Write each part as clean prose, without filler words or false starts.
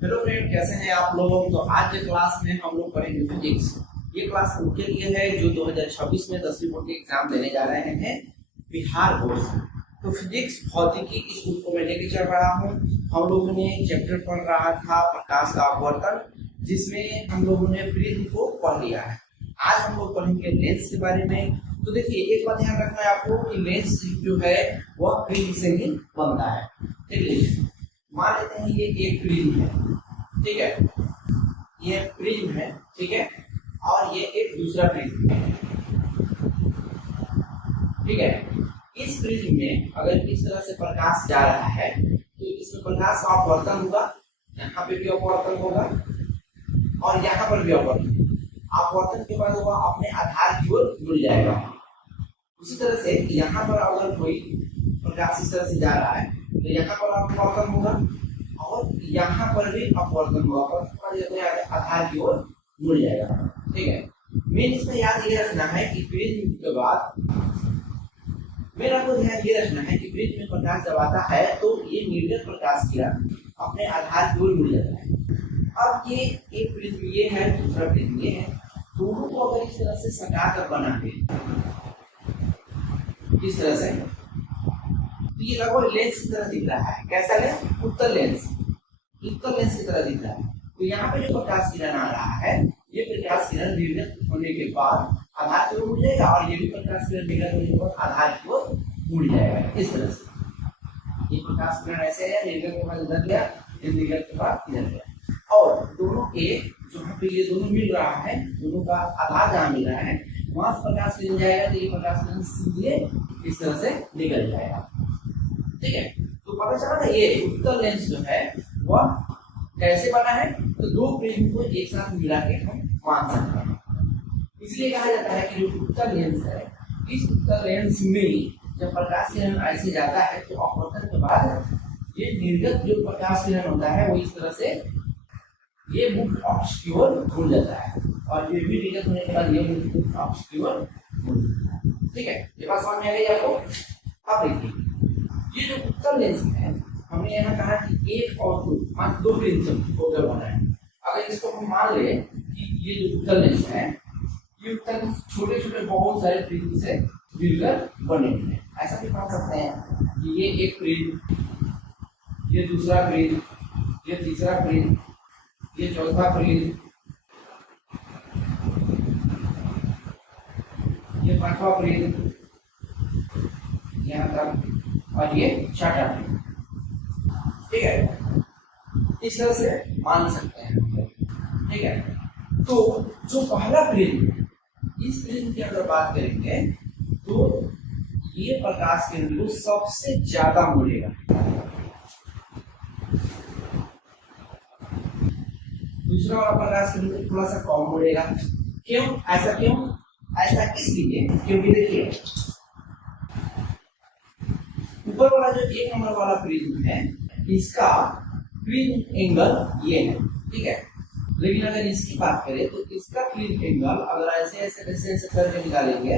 Hello friend, कैसे हैं आप लोग। तो आज के क्लास में हम लोग पढ़ेंगे फिजिक्स। ये क्लास उनके लिए है जो 2026 में 10वीं बोर्ड के एग्जाम देने जा रहे हैं बिहार बोर्ड से। तो फिजिक्स भौतिकी इस बुक को मैं लेके चल रहा हूँ। हम लोगों ने चैप्टर पढ़ रहा था प्रकाश का अपवर्तन, जिसमें हम लोगों ने प्रिज्म को पढ़ लिया है। आज हम लोग पढ़ेंगे लेंस के बारे में। तो देखिए, एक बात ध्यान रखना है आपको कि लेंस जो है वह प्रिज्म से ही बनता है। ठीक, मान लेते हैं ये एक प्रिज्म है, ठीक है, ये प्रिज्म है, ठीक है, और ये एक दूसरा प्रिज्म है, ठीक है। इस प्रिज्म में अगर इस तरह से प्रकाश जा रहा है तो इसमें प्रकाश का अपवर्तन होगा, यहाँ पे भी अपवर्तन होगा और यहाँ पर भी अपवर्तन। अपवर्तन के बाद वह अपने आधार की ओर जुड़ जाएगा। उसी तरह से यहाँ पर अगर कोई प्रकाश इस तरह से जा रहा है तो यहाँ पर अपवर्तन होगा और यहाँ पर भी अपवर्तन होगा, आधार की ओर मुड़ जाएगा। ठीक है, मेन इसमें याद ये रखना है कि प्रिज्म के बाद मेरा आपको ध्यान ये रखना है कि प्रिज्म में प्रकाश जब आता है तो ये निर्गत प्रकाश किरण अपने आधार की ओर मुड़ जाता है। अब ये एक प्रिज्म ये है, दूसरा प्रिज्म ये है, दोनों को अगर इस तरह से सटा कर बना दे इस तरह से, तो ये लगभग लेंस की तरह दिख रहा है। कैसा लेंस? उत्तल लेंस, उत्तल लेंस की तरह दिख रहा है। तो यहाँ पे जो प्रकाश किरण आ रहा है, ये प्रकाश किरण निर्गत होने के बाद आधार की ओर मुड़ जाएगा और ये भी प्रकाश किरण निर्गत होने के बाद आधार की ओर मुड़ जाएगा। इस तरह से ये प्रकाश किरण ऐसे है, निर्गत के बाद इधर गया, ये निर्गत के बाद इधर गया, और दोनों के जहाँ पे ये दोनों मिल रहा है, दोनों का आधार जहाँ मिल रहा है वहां से प्रकाश किरण जाएगा, तो ये प्रकाश किरण सीधे इस तरह से निकल जाएगा। ठीक है, तो पता चला ना ये उत्तल लेंस जो है वह कैसे बना है। तो दो प्रिज्म को एक साथ मिला के हम मान सकते हैं। इसलिए कहा जाता है कि जो उत्तल लेंस है, इस उत्तल लेंस में जब प्रकाश किरण ऐसे जाता है तो अपवर्तन के बाद ये निर्गत जो प्रकाश किरण होता है वो इस तरह से ये मुख्य अक्ष की ओर मुड़ जाता है और ये भी निर्गत होने के बाद ये मुख्य अक्ष की ओर मुड़ जाता है। ठीक है, ये बात समझ में आ गई आपको। अब देखिए, ये जो उत्तल लेंस है, हमने यहाँ कहा कि एक और दो प्रिज्म फोकल बना है। अगर इसको हम मान ले कि ये जो उत्तल लेंस है, ये उत्तल लेंस छोटे छोटे बहुत सारे प्रिज्म से मिलकर बने हुए हैं। ऐसा भी मान सकते हैं कि ये एक प्रिज्म, ये दूसरा प्रिज्म, ये तीसरा प्रिज्म, ये चौथा प्रिज्म, ये पांचवा प्रिज्म, यहाँ तक, और ये छठा प्रिज्म। ठीक है, इस तरह से मान सकते हैं। ठीक है, तो जो पहला प्रिज्म, इस प्रिज्म की अगर बात करेंगे तो ये प्रकाश किरण को सबसे ज्यादा मुड़ेगा। दूसरा वाला प्रकाश किरण को थोड़ा सा कम मुड़ेगा। क्यों ऐसा? क्यों ऐसा? इसलिए क्योंकि देखिए, ऊपर वाला जो एक नंबर वाला प्रिज्म है, इसका प्रिज्म एंगल ये है, ठीक है। लेकिन अगर इसकी बात करें तो इसका प्रिज्म एंगल अगर ऐसे ऐसे ऐसे ऐसे करके निकालेंगे,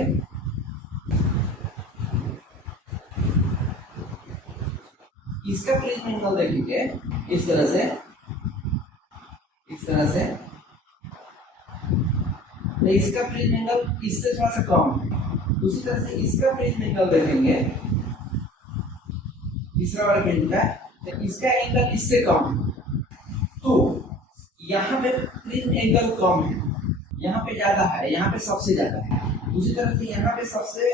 इसका प्रिज्म एंगल देखेंगे इस तरह से, इस तरह से, तो इसका प्रिज्म एंगल इससे थोड़ा सा कम है। उसी तरह से इसका प्रिज्म एंगल देखेंगे, तीसरा वाला प्रिज्म का, तो इसका एंगल इससे कम है। तो यहाँ पे प्रिज्म एंगल कम है, यहाँ पे ज्यादा है, यहाँ पे सबसे ज्यादा है। उसी तरह से यहाँ पे सबसे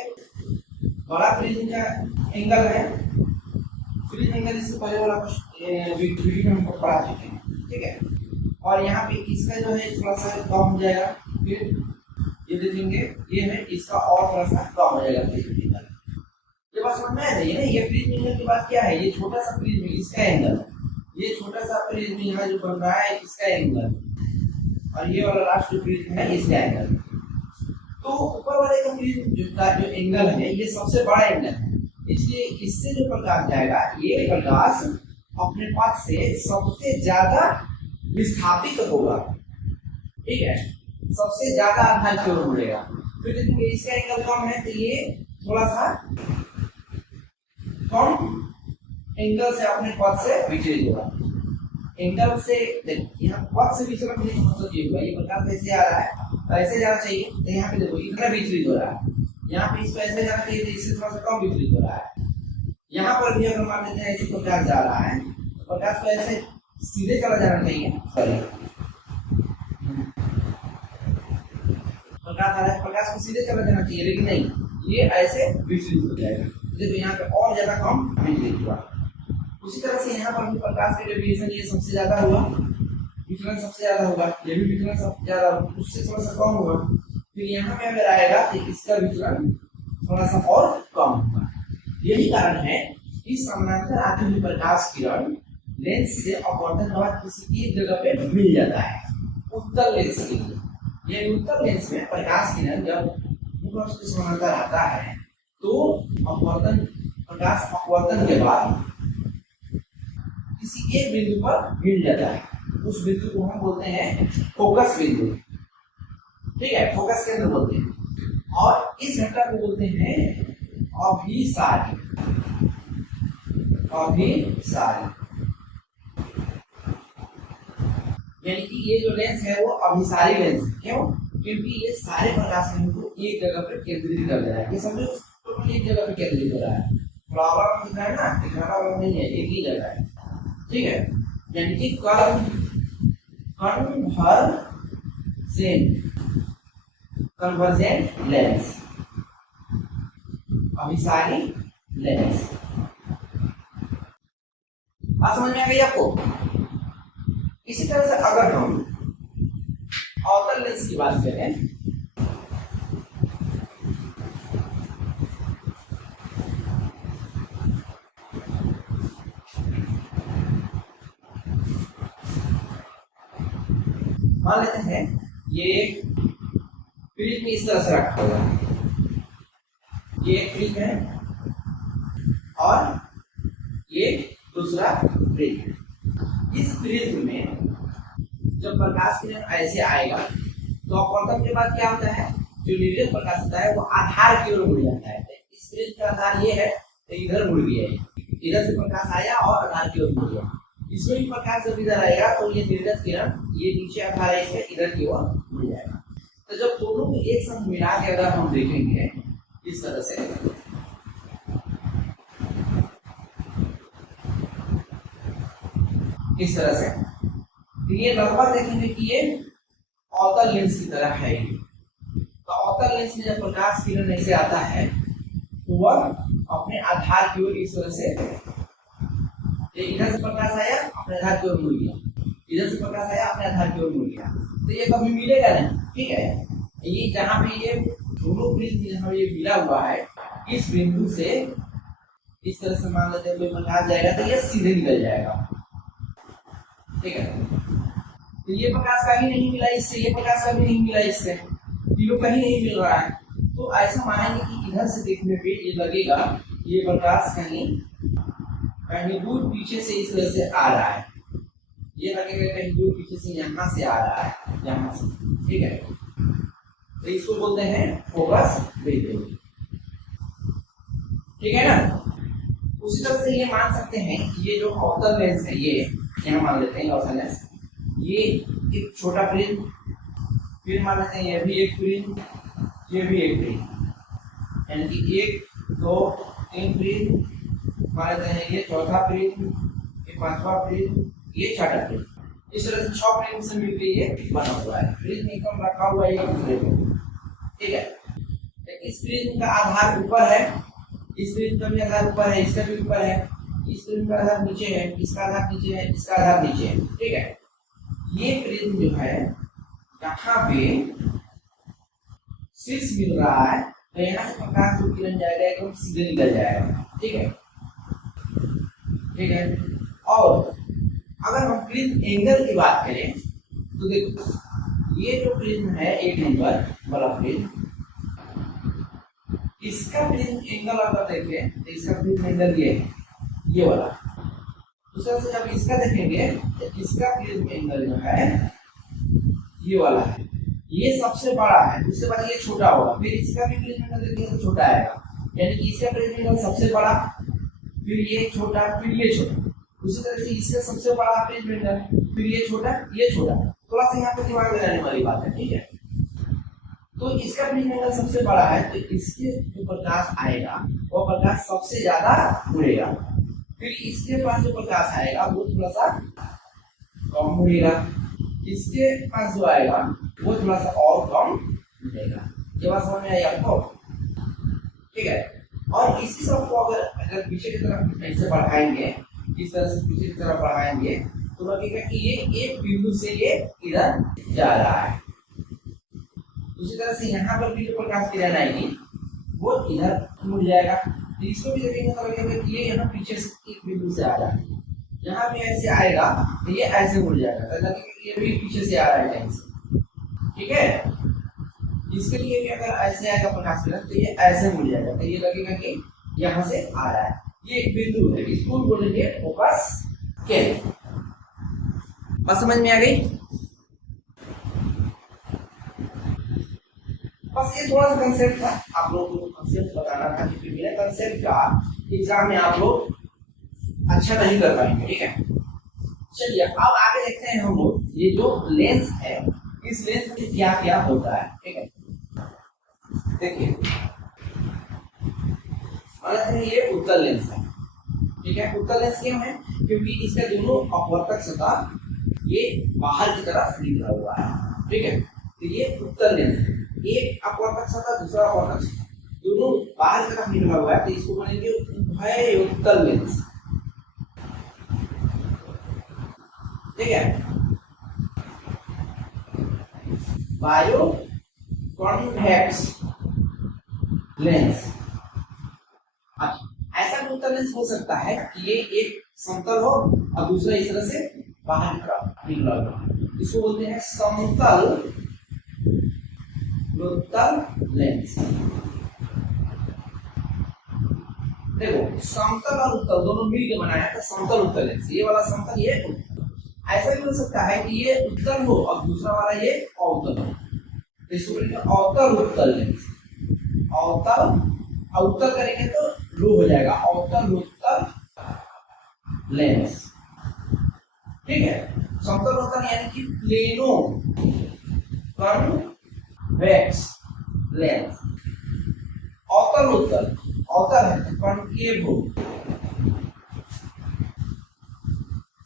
बड़ा प्रिज्म का एंगल है। प्रिज्म एंगल इससे पहले वाला वीडियो में हम पढ़ा चुके हैं, ठीक है। और यहाँ पे इसका जो है थोड़ा सा कम हो जाएगा, फिर ये देखेंगे ये है इसका और थोड़ा सा कम हो जाएगा प्रिज्म एंगल। ये बात समझ में आ रही है ना। ये प्रिज्म एंगल के बाद क्या है, ये छोटा सा प्रिज्म, इसका एंगल, ये छोटा सा प्रिज्म यहाँ जो बन रहा है इसका एंगल, और ये वाला लास्ट जो प्रिज्म है इसका एंगल। तो ऊपर वाले का प्रिज्म का जो एंगल है ये सबसे बड़ा एंगल है, इसलिए इससे जो प्रकाश जाएगा ये प्रकाश अपने पथ से सबसे ज्यादा विस्थापित होगा। ठीक है, सबसे ज्यादा आधार की ओर मुड़ेगा। फिर देखेंगे इसका एंगल कम है तो ये थोड़ा सा कम एंगल से अपने पथ से विचलित होगा। एंगल से देखो यहाँ पथ से विचलन होने का मतलब ये हुआ, ये प्रकाश ऐसे आ रहा है तो ऐसे जाना चाहिए, तो यहाँ पे देखो इतना विचलित हो रहा है, यहाँ पे इसको ऐसे जाना चाहिए तो इससे थोड़ा सा कम विचलित हो रहा है। यहाँ पर भी अगर मान लेते हैं ऐसे प्रकाश जा रहा है तो प्रकाश को ऐसे सीधे चला जाना चाहिए, सॉरी प्रकाश आ रहा है, प्रकाश को सीधे चला जाना चाहिए, लेकिन नहीं, ये ऐसे विचलित हो जाएगा। देखो यहाँ पे और ज्यादा कम विचलित हुआ। उसी तरह से यहाँ पर भी प्रकाश का डेविएशन ये सबसे ज्यादा हुआ, विचलन सबसे ज्यादा होगा, ये भी विचलन सबसे ज्यादा, उससे थोड़ा सा कम होगा। फिर यहाँ पे अगर आएगा तो इसका विचलन थोड़ा सा और कम होगा। यही कारण है कि समानांतर आती हुई प्रकाश किरण लेंस से अपवर्तन के बाद किसी एक जगह पे मिल जाता है। उत्तल लेंस के लिए, ये उत्तल लेंस में प्रकाश किरण जब मुख्य अक्ष के समानांतर आता है तो अपवर्तन, प्रकाश अपवर्तन के बाद किसी एक बिंदु पर मिल जाता है। उस बिंदु को हम बोलते हैं फोकस बिंदु, ठीक है, फोकस केंद्र बोलते हैं। और इस घटना को बोलते हैं अभिसारी, अभिसारी, यानी कि ये जो लेंस है वो अभिसारी लेंस है। क्यों? क्योंकि ये सारे प्रकाश किरण को एक जगह पर केंद्रित कर दे रहा है। ये समझो टोटल एक जगह पर केंद्रित हो रहा है। फ्लावर दिख रहा है ना, दिखाना नहीं है, एक ही जगह है, ठीक है। यानी कि कन्वर्जेंट लेंस, अभिसारी लेंस। समझ में आ गई आपको? इसी तरह से अगर हम अवतल लेंस की बात करें, मान लेते हैं ये प्रिज्म इस तरह से रखा हुआ है, ये एक प्रिज्म है और ये दूसरा प्रिज्म है। इस प्रिज्म में जब प्रकाश किरण ऐसे आएगा तो अपवर्तन के बाद क्या होता है, जो निर्गत प्रकाश होता है वो आधार की ओर मुड़ जाता है। इस प्रिज्म का आधार ये है तो इधर मुड़ गया है, इधर से प्रकाश आया और आधार की ओर मुड़ गया। इसमें भी प्रकाश जब इधर आएगा तो ये निर्गत किरण, ये नीचे आधार है इसके, इधर की ओर मुड़ जाएगा। तो जब दोनों को एक साथ मिला के अगर हम देखेंगे इस तरह से, इस तरह से, तो ये लगभग देखेंगे कि ये अवतल लेंस की तरह है। तो अवतल लेंस में जब प्रकाश किरण ऐसे आता है तो वह अपने आधार की ओर इस तरह से, इधर से प्रकाश आया अपने आधार की ओर मुड़ गया, इधर से प्रकाश आया अपने आधार की ओर मुड़ गया, तो ये कभी मिलेगा नहीं, ठीक है। ये जहाँ पे ये दोनों प्रिज्म जहाँ ये मिला हुआ है, इस बिंदु से इस तरह से मान लेते हैं कोई प्रकाश जाएगा तो ये सीधे निकल जाएगा, ठीक है। तो ये प्रकाश कहीं नहीं मिला इससे, ये प्रकाश कभी नहीं मिला इससे, तीनों कहीं नहीं मिल रहा है। तो ऐसा मानेंगे कि इधर से देखने पे ये लगेगा ये प्रकाश कहीं दूर पीछे से इस तरह से आ रहा है, ये लगेगा कहीं दूर पीछे से यहाँ से आ रहा है, यहाँ से, ठीक है। तो इसको बोलते हैं फोकस बिंदु, ठीक है ना। उसी तरह से ये मान सकते हैं कि ये जो अवतल लेंस है, ये यहाँ मान लेते हैं अवतल लेंस, ये एक छोटा प्रिज्म, फिर मान लेते हैं ये भी एक प्रिज्म, ये भी एक प्रिज्म, यानी कि 1 2 3 प्रिज्म, मान लेते हैं ये चौथा प्रिज्म, ये पांचवा प्रिज्म, ये छठा प्रिज्म। इस तरह से 6 प्रिज्म से मिलकर ये बना हुआ है। प्रिज्म एकदम रखा हुआ है एक दूसरे को, ठीक है। इस प्रिज्म का आधार ऊपर है, इस प्रिज्म का भी आधार ऊपर है, इसका भी ऊपर है, इस प्रिज्म का आधार नीचे है, इसका आधार नीचे है, इसका आधार नीचे है, ठीक है। ये प्रिज्म जो है यहाँ पे शीर्ष मिल रहा है, तो यहाँ से प्रकाश जो किरण जाएगा एकदम सीधे निकल जाएगा, ठीक है, ठीक है। और अगर हम प्रिज्म एंगल की बात करें तो देखो ये जो प्रिज्म है 1 नंबर वाला प्रिज्म, इसका प्रिज्म एंगल अगर देखें तो इसका प्रिज्म एंगल ये है, ये वाला। दूसरा से जब इसका देखेंगे तो इसका प्रिज्म एंगल जो है ये वाला है, ये सबसे बड़ा है, उससे बाद ये छोटा होगा, फिर इसका भी प्रिज्म एंगल देखेंगे तो छोटा आएगा, यानी कि इसका प्रिज्म एंगल सबसे बड़ा, फिर ये छोटा, फिर ये छोटा, उसी तरह से इसका सबसे बड़ा फ्रिंज एंगल, फिर ये छोटा, थोड़ा सा यहाँ पे दिमाग लगाने वाली बात है, ठीक है। तो इसका फ्रिंज एंगल सबसे बड़ा है, तो इसके जो प्रकाश आएगा वो प्रकाश सबसे ज्यादा मुड़ेगा, फिर इसके पास जो प्रकाश आएगा वो थोड़ा सा कम मुड़ेगा, इसके पास जो आएगा वो थोड़ा सा और कम मुड़ेगा। ये बात समझ में आई आपको, ठीक है। और इसी सब को अगर पीछे की तरफ ऐसे बढ़ाएंगे, इस तरह से पीछे की तरफ बढ़ाएंगे तो लगेगा कि ये एक बिंदु से ये इधर जा रहा है। उसी तरह से यहाँ पर भी जो प्रकाश किरण आएगी वो इधर मुड़ जाएगा, तो इसको भी देखेंगे तो लगेगा कि ये यहाँ पीछे से एक बिंदु से आ रहा है, यहाँ भी ऐसे आएगा तो ये ऐसे मुड़ जाएगा, तो लगेगा कि ये भी पीछे से आ रहा है कहीं से, ठीक है। इसके लिए भी अगर ऐसे आएगा प्रकाश किरण तो ये ऐसे मुड़ जाएगा, तो ये लगेगा कि यहाँ से आ रहा है, ये एक बिंदु है, इसको बोलेंगे फोकस केंद्र। बात समझ में आ गई? बस ये थोड़ा सा कंसेप्ट था, आप लोगों को कंसेप्ट बताना था, क्योंकि बिना कंसेप्ट का एग्जाम में आप लोग अच्छा नहीं कर पाएंगे, ठीक है। चलिए अब आगे देखते हैं हम लोग, ये जो लेंस है इस लेंस में क्या क्या होता है, ठीक है। देखिए ये उत्तल लेंस है, ठीक है। उत्तल लेंस क्यों है? क्योंकि इसका दोनों अपवर्तक सतह ये बाहर की तरफ निकला हुआ है, ठीक है। तो ये उत्तल लेंस है, एक अपवर्तक सतह दूसरा अपवर्तक सतह दोनों बाहर की तरफ निकला हुआ है, तो इसको बोलेंगे उभयोत्तल लेंस, ठीक है। Bio convex lens. अच्छा, ऐसा भी उत्तल लेंस हो सकता है कि ये एक समतल हो और दूसरा इस तरह से बाहर की तरफ निकला हुआ, इसको बोलते हैं समतल उत्तल लेंस। देखो समतल और उत्तल दोनों मिलकर बनाया है तो समतल उत्तल लेंस, ये वाला समतल ये उत्तल। ऐसा भी हो सकता है कि ये उत्तल हो और दूसरा वाला ये अवतल हो, इसको बोलेंगे अवतल उत्तल लेंस। अवतल उत्तल करेंगे तो रो हो जाएगा, अवतल उत्तल लेंस, ठीक है। समतल उत्तल यानी कि प्लेनो कॉन्वेक्स लेंस। अवतल उत्तल, अवतल है कॉन्केवो,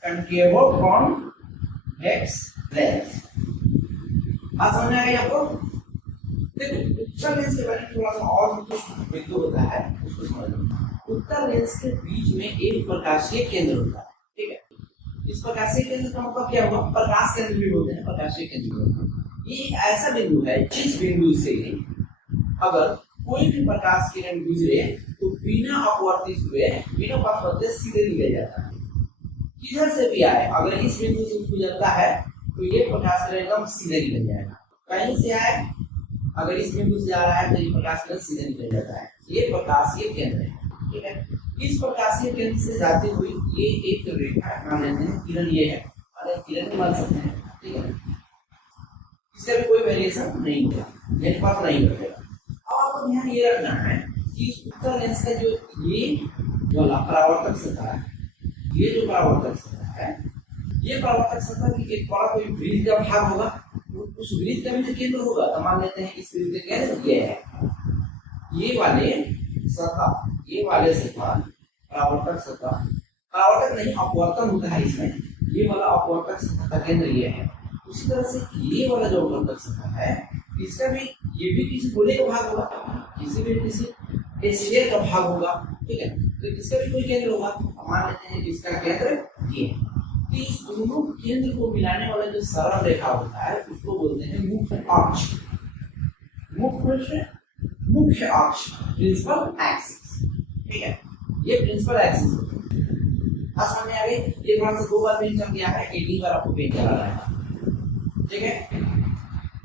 कॉन्केवो कॉन्वेक्स लेंस। बात समझ में आ गई आपको? देखो उत्तल लेंस के बारे में थोड़ा सा और कुछ बिंदु होता है, उसको समझ लो। उत्तल लेंस के बीच में एक प्रकाशीय केंद्र होता है, ठीक है। इस प्रकाशीय केंद्र का मतलब क्या हुआ? प्रकाश केंद्र भी बोलते हैं, प्रकाशीय केंद्र। ये ऐसा बिंदु है जिस बिंदु से अगर कोई भी प्रकाश किरण गुजरे तो बिना अपवर्तित हुए, बिना पथ बदले सीधे निकल जाता है। किधर से भी आए, अगर इस बिंदु से गुजरता है तो ये प्रकाश किरण एकदम सीधे निकल जाएगा। कहीं से आए, अगर इस बिंदु से जा रहा है तो ये प्रकाश किरण सीधे निकल जाता है। ये प्रकाशीय केंद्र है, ठीक है। इस प्रकाशीय केंद्र से जाते हुए ये एक रेखा मान लेते हैं, किरण ये है, अगर किरण भी मान सकते हैं, ठीक है। इससे भी कोई वेरिएशन नहीं होगा, यानी पथ नहीं बदलेगा। अब आपको ध्यान ये रखना है कि इस उत्तल लेंस का जो ये वाला परावर्तक सतह है, ये जो परावर्तक सतह है, ये परावर्तक सतह की एक बड़ा कोई वृत्त का भाग होगा, उस वृत्त का भी जो केंद्र होगा, तो मान लेते हैं इस वृत्त का केंद्र ये है। ये वाले सतह, ये वाले सतह परावर्तक सतह, परावर्तक नहीं अपवर्तन होता है इसमें, ये वाला अपवर्तक सतह का केंद्र ये है। उसी तरह से ये वाला जो अपवर्तक सतह है, इसका भी ये भी किसी गोले का भाग होगा, किसी भी किसी स्फीयर का भाग होगा, ठीक है। तो इसका भी कोई केंद्र होगा, मान लेते हैं इसका केंद्र ये है। तो इस दोनों केंद्र को मिलाने वाला जो सरल रेखा होता है उसको बोलते हैं मुख्य अक्ष। मुख्य अक्ष, प्रिंसिपल एक्सिस, ठीक है। ये प्रिंसिपल एक्सिस होता है। समझ में आ गई? ये थोड़ा सा 2 बार पेन कर दिया है, एक ही बार आपको पेन चलाना है, ठीक है।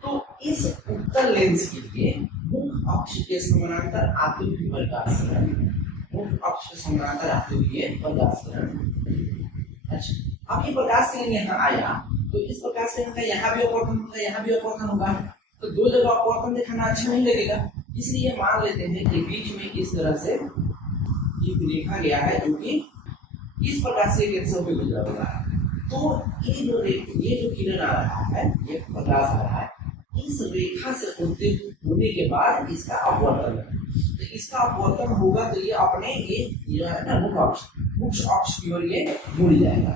तो इस उत्तल लेंस के लिए मुख्य अक्ष के समानांतर आते हुए प्रकाश किरण, मुख्य अक्ष के समानांतर आते हुए प्रकाश किरण। अच्छा, अब ये प्रकाश किरण यहाँ आया तो इस प्रकाश किरण का यहाँ भी अपवर्तन होगा, यहाँ भी अपवर्तन होगा, तो 2 जगह अपवर्तन दिखाना अच्छा नहीं लगेगा, इसलिए मान लेते हैं कि बीच में इस तरह से एक रेखा गया है जो कि इस प्रकार से केंद्र से होकर गुजरा होगा। तो ये जो किरण आ रहा है, ये प्रकाश आ रहा है, इस रेखा से होने के बाद इसका अपवर्तन है। तो इसका अपवर्तन होगा तो ये अपने ये है ना मुख्य अक्ष की ओर ये मुड़ जाएगा,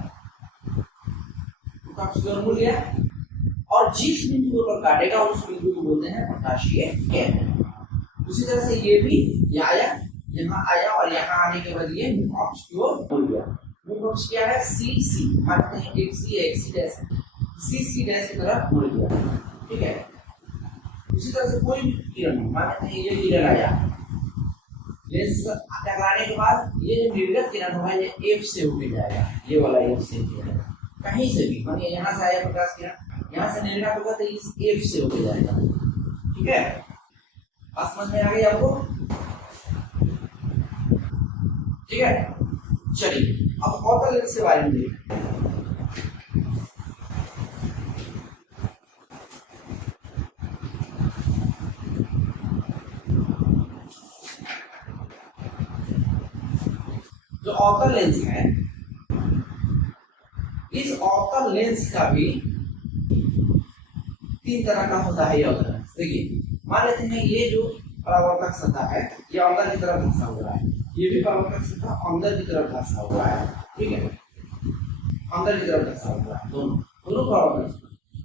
मुख्य अक्ष की ओर मुड़ गया और जिस बिंदु पर काटेगा उस बिंदु को बोलते हैं प्रकाशीय केंद्र। उसी तरह से ये भी यहाँ आया और यहाँ आने के बाद ये मुख्य अक्ष की ओर मुड़ गया। मुख्य अक्ष क्या है? सी मानते हैं एक सी डैश की तरफ मुड़ गया, ठीक है। उसी तरह से कोई भी किरण मानते हैं ये किरण आया, लेंस टकराने के बाद ये जो निर्गत किरण होगा ये एफ से होके जाएगा, ये वाला एफ से जाएगा, कहीं से भी मानिए यहाँ से आया प्रकाश किरण, यहाँ से निर्गत होगा तो इस एफ से होके जाएगा, ठीक है। बात समझ में आ गई आपको? ठीक है, चलिए अब फोकल लेंस के बारे में देखते हैं। जो अवतल लेंस है, इस अवतल लेंस का भी 3 तरह का होता है। ये अवतल लेंस देखिए, मान लेते हैं ये जो परावर्तक सतह है ये अंदर की तरफ धंसा हुआ है, ये भी परावर्तक सतह अंदर की तरफ धंसा हुआ है, ठीक है, अंदर की तरफ धंसा हुआ है, दोनों परावर्तक।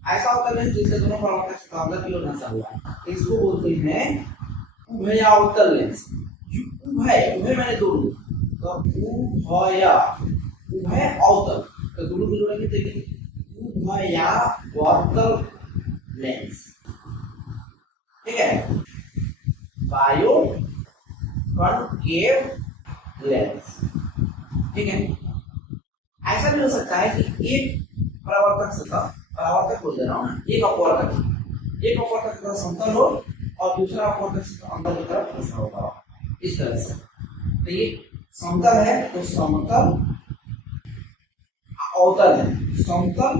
ऐसा अवतल लेंस जिससे दोनों परावर्तक सतह अंदर की ओर धंसा हुआ है, इसको बोलते हैं उभयावतल लेंस। उभय मैंने दोनों, तो उभय अवतल, तो दोनों को जोड़ेंगे तो उभयावतल लेंस, ठीक है। बायो कॉनकेव लेंस, ठीक है। ऐसा भी हो सकता है कि एक परावर्तक सतह, परावर्तक बोल दे रहा हूँ, एक अपवर्तक सतह समतल हो और दूसरा अपवर्तक सतह अंदर की तरफ फंसा होगा, इस तरह से। तो ये समतल है तो समतल अवतल है, समतल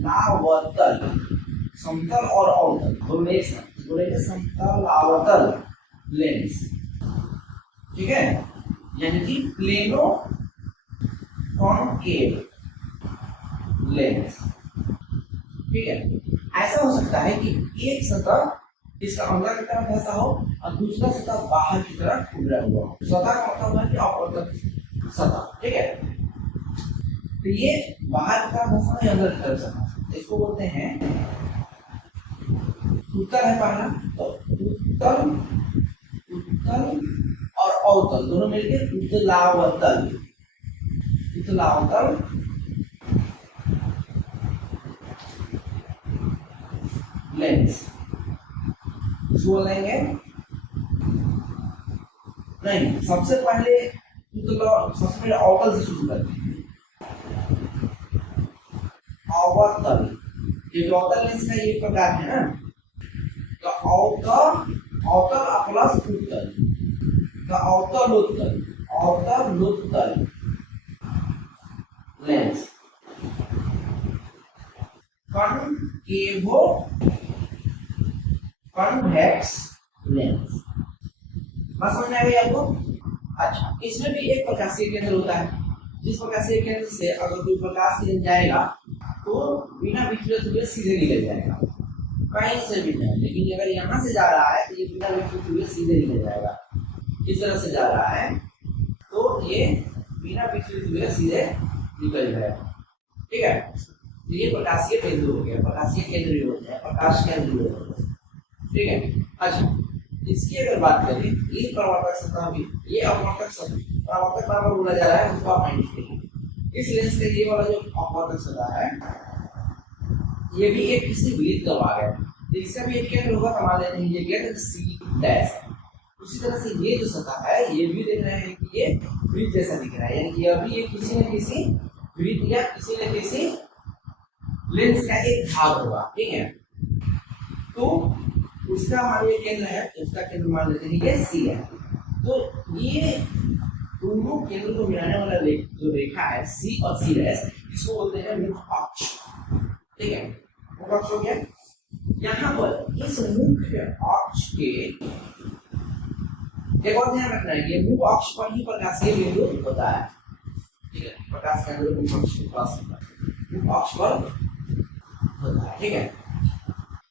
लावतल, समतल और अवतल दोनों एक साथ बोलेंगे, समतल अवतल लेंस, ठीक है, यानी कि प्लेनो कॉनकेव लेंस, ठीक है। ऐसा हो सकता है कि एक सतह इसका अंदर की तरफ ऐसा हो और दूसरा सतह बाहर की तरफ उभरा हुआ हो। सतह का मतलब है कि अपवर्तक सतह, ठीक है। तो ये बाहर की तरफ ऐसा है, अंदर की तरफ सतह, इसको बोलते हैं उत्तल है पहला, तो उत्तल और अवतल दोनों मिलकर उत्तलावतल लेंस बोलेंगे। नहीं, सबसे पहले अवतल से शुरू करते हैं। अवतल, ये जो अवतल लेंस का ये प्रकार है ना, तो अवतल प्लस उत्तल, तो अवतलोत्तल लेंस, कॉन्वेक्स लेंस। बात समझ में आ गई आपको? अच्छा, इसमें भी एक प्रकाशीय केंद्र होता है, जिस प्रकाशीय केंद्र से अगर कोई प्रकाश किरण जाएगा तो बिना विचलित हुए सीधे निकल जाएगा, कहीं से भी नहीं। लेकिन अगर यहाँ से जा रहा है तो ये बिना विचलित हुए सीधे निकल जाएगा, इस तरह से जा रहा है तो ये बिना विचलित हुए सीधे निकल जाएगा, ठीक है। तो ये प्रकाशीय केंद्र हो गया, प्रकाशीय केंद्र भी होता है, प्रकाश केंद्र भी होता है, ठीक है। अच्छा, इसकी अगर बात करें, ये परावर्तक सतह भी, ये अपवर्तक सतह, परावर्तक बार बार बोला जा रहा है, उसको आप माइंड कीजिए। इस लेंस का ये वाला जो अपवर्तक सतह है, ये भी एक किसी वृत्त का भाग है, इसका भी एक केंद्र होगा, मान लेते हैं ये केंद्र सी डैश। उसी तरह से ये जो सतह है, ये भी देख रहे हैं कि ये वृत्त जैसा दिख रहा है, यानी कि अभी ये किसी न किसी वृत्त या किसी न किसी लेंस का एक भाग होगा, ठीक है। तो उसका हमारे केंद्र है, उसका केंद्र मान लेते हैं ये सी है। तो ये दोनों केंद्र को मिलाने वाला जो रेखा है सी और सी डैश, इसको बोलते हैं मुख्य अक्ष, ठीक है। मुख्य अक्ष हो गया। यहाँ पर इस मुख्य अक्ष के एक और ध्यान रखना है कि मुख्य अक्ष पर ही प्रकाशीय बिंदु होता है, ठीक है, प्रकाश के अंदर मुख्य अक्ष क्रॉस पर होता है। ठीक है,